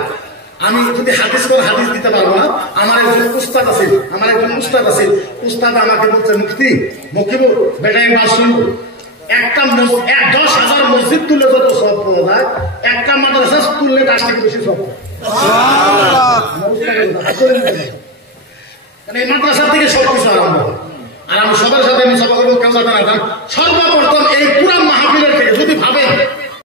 আমি যদি হাদিস করে হাদিস দিতে পারবো না, আমার একজন উস্তাদ আছে, উস্তাদ আমাকে বলছে, মুফতি মকিবুর বেটাই বাসুন একটা 10,000 মসজিদ তুলে যত সব পাওয়া যায়, একটা মাদ্রাসা তুললে 10 থেকে বেশি সব। এই মাদ্রাসা থেকে সবকিছু আরম্ভ হয়। আর আমি সবার সাথে আমি সবাই কেউ যাতে না, সর্বপ্রথম এই পুরা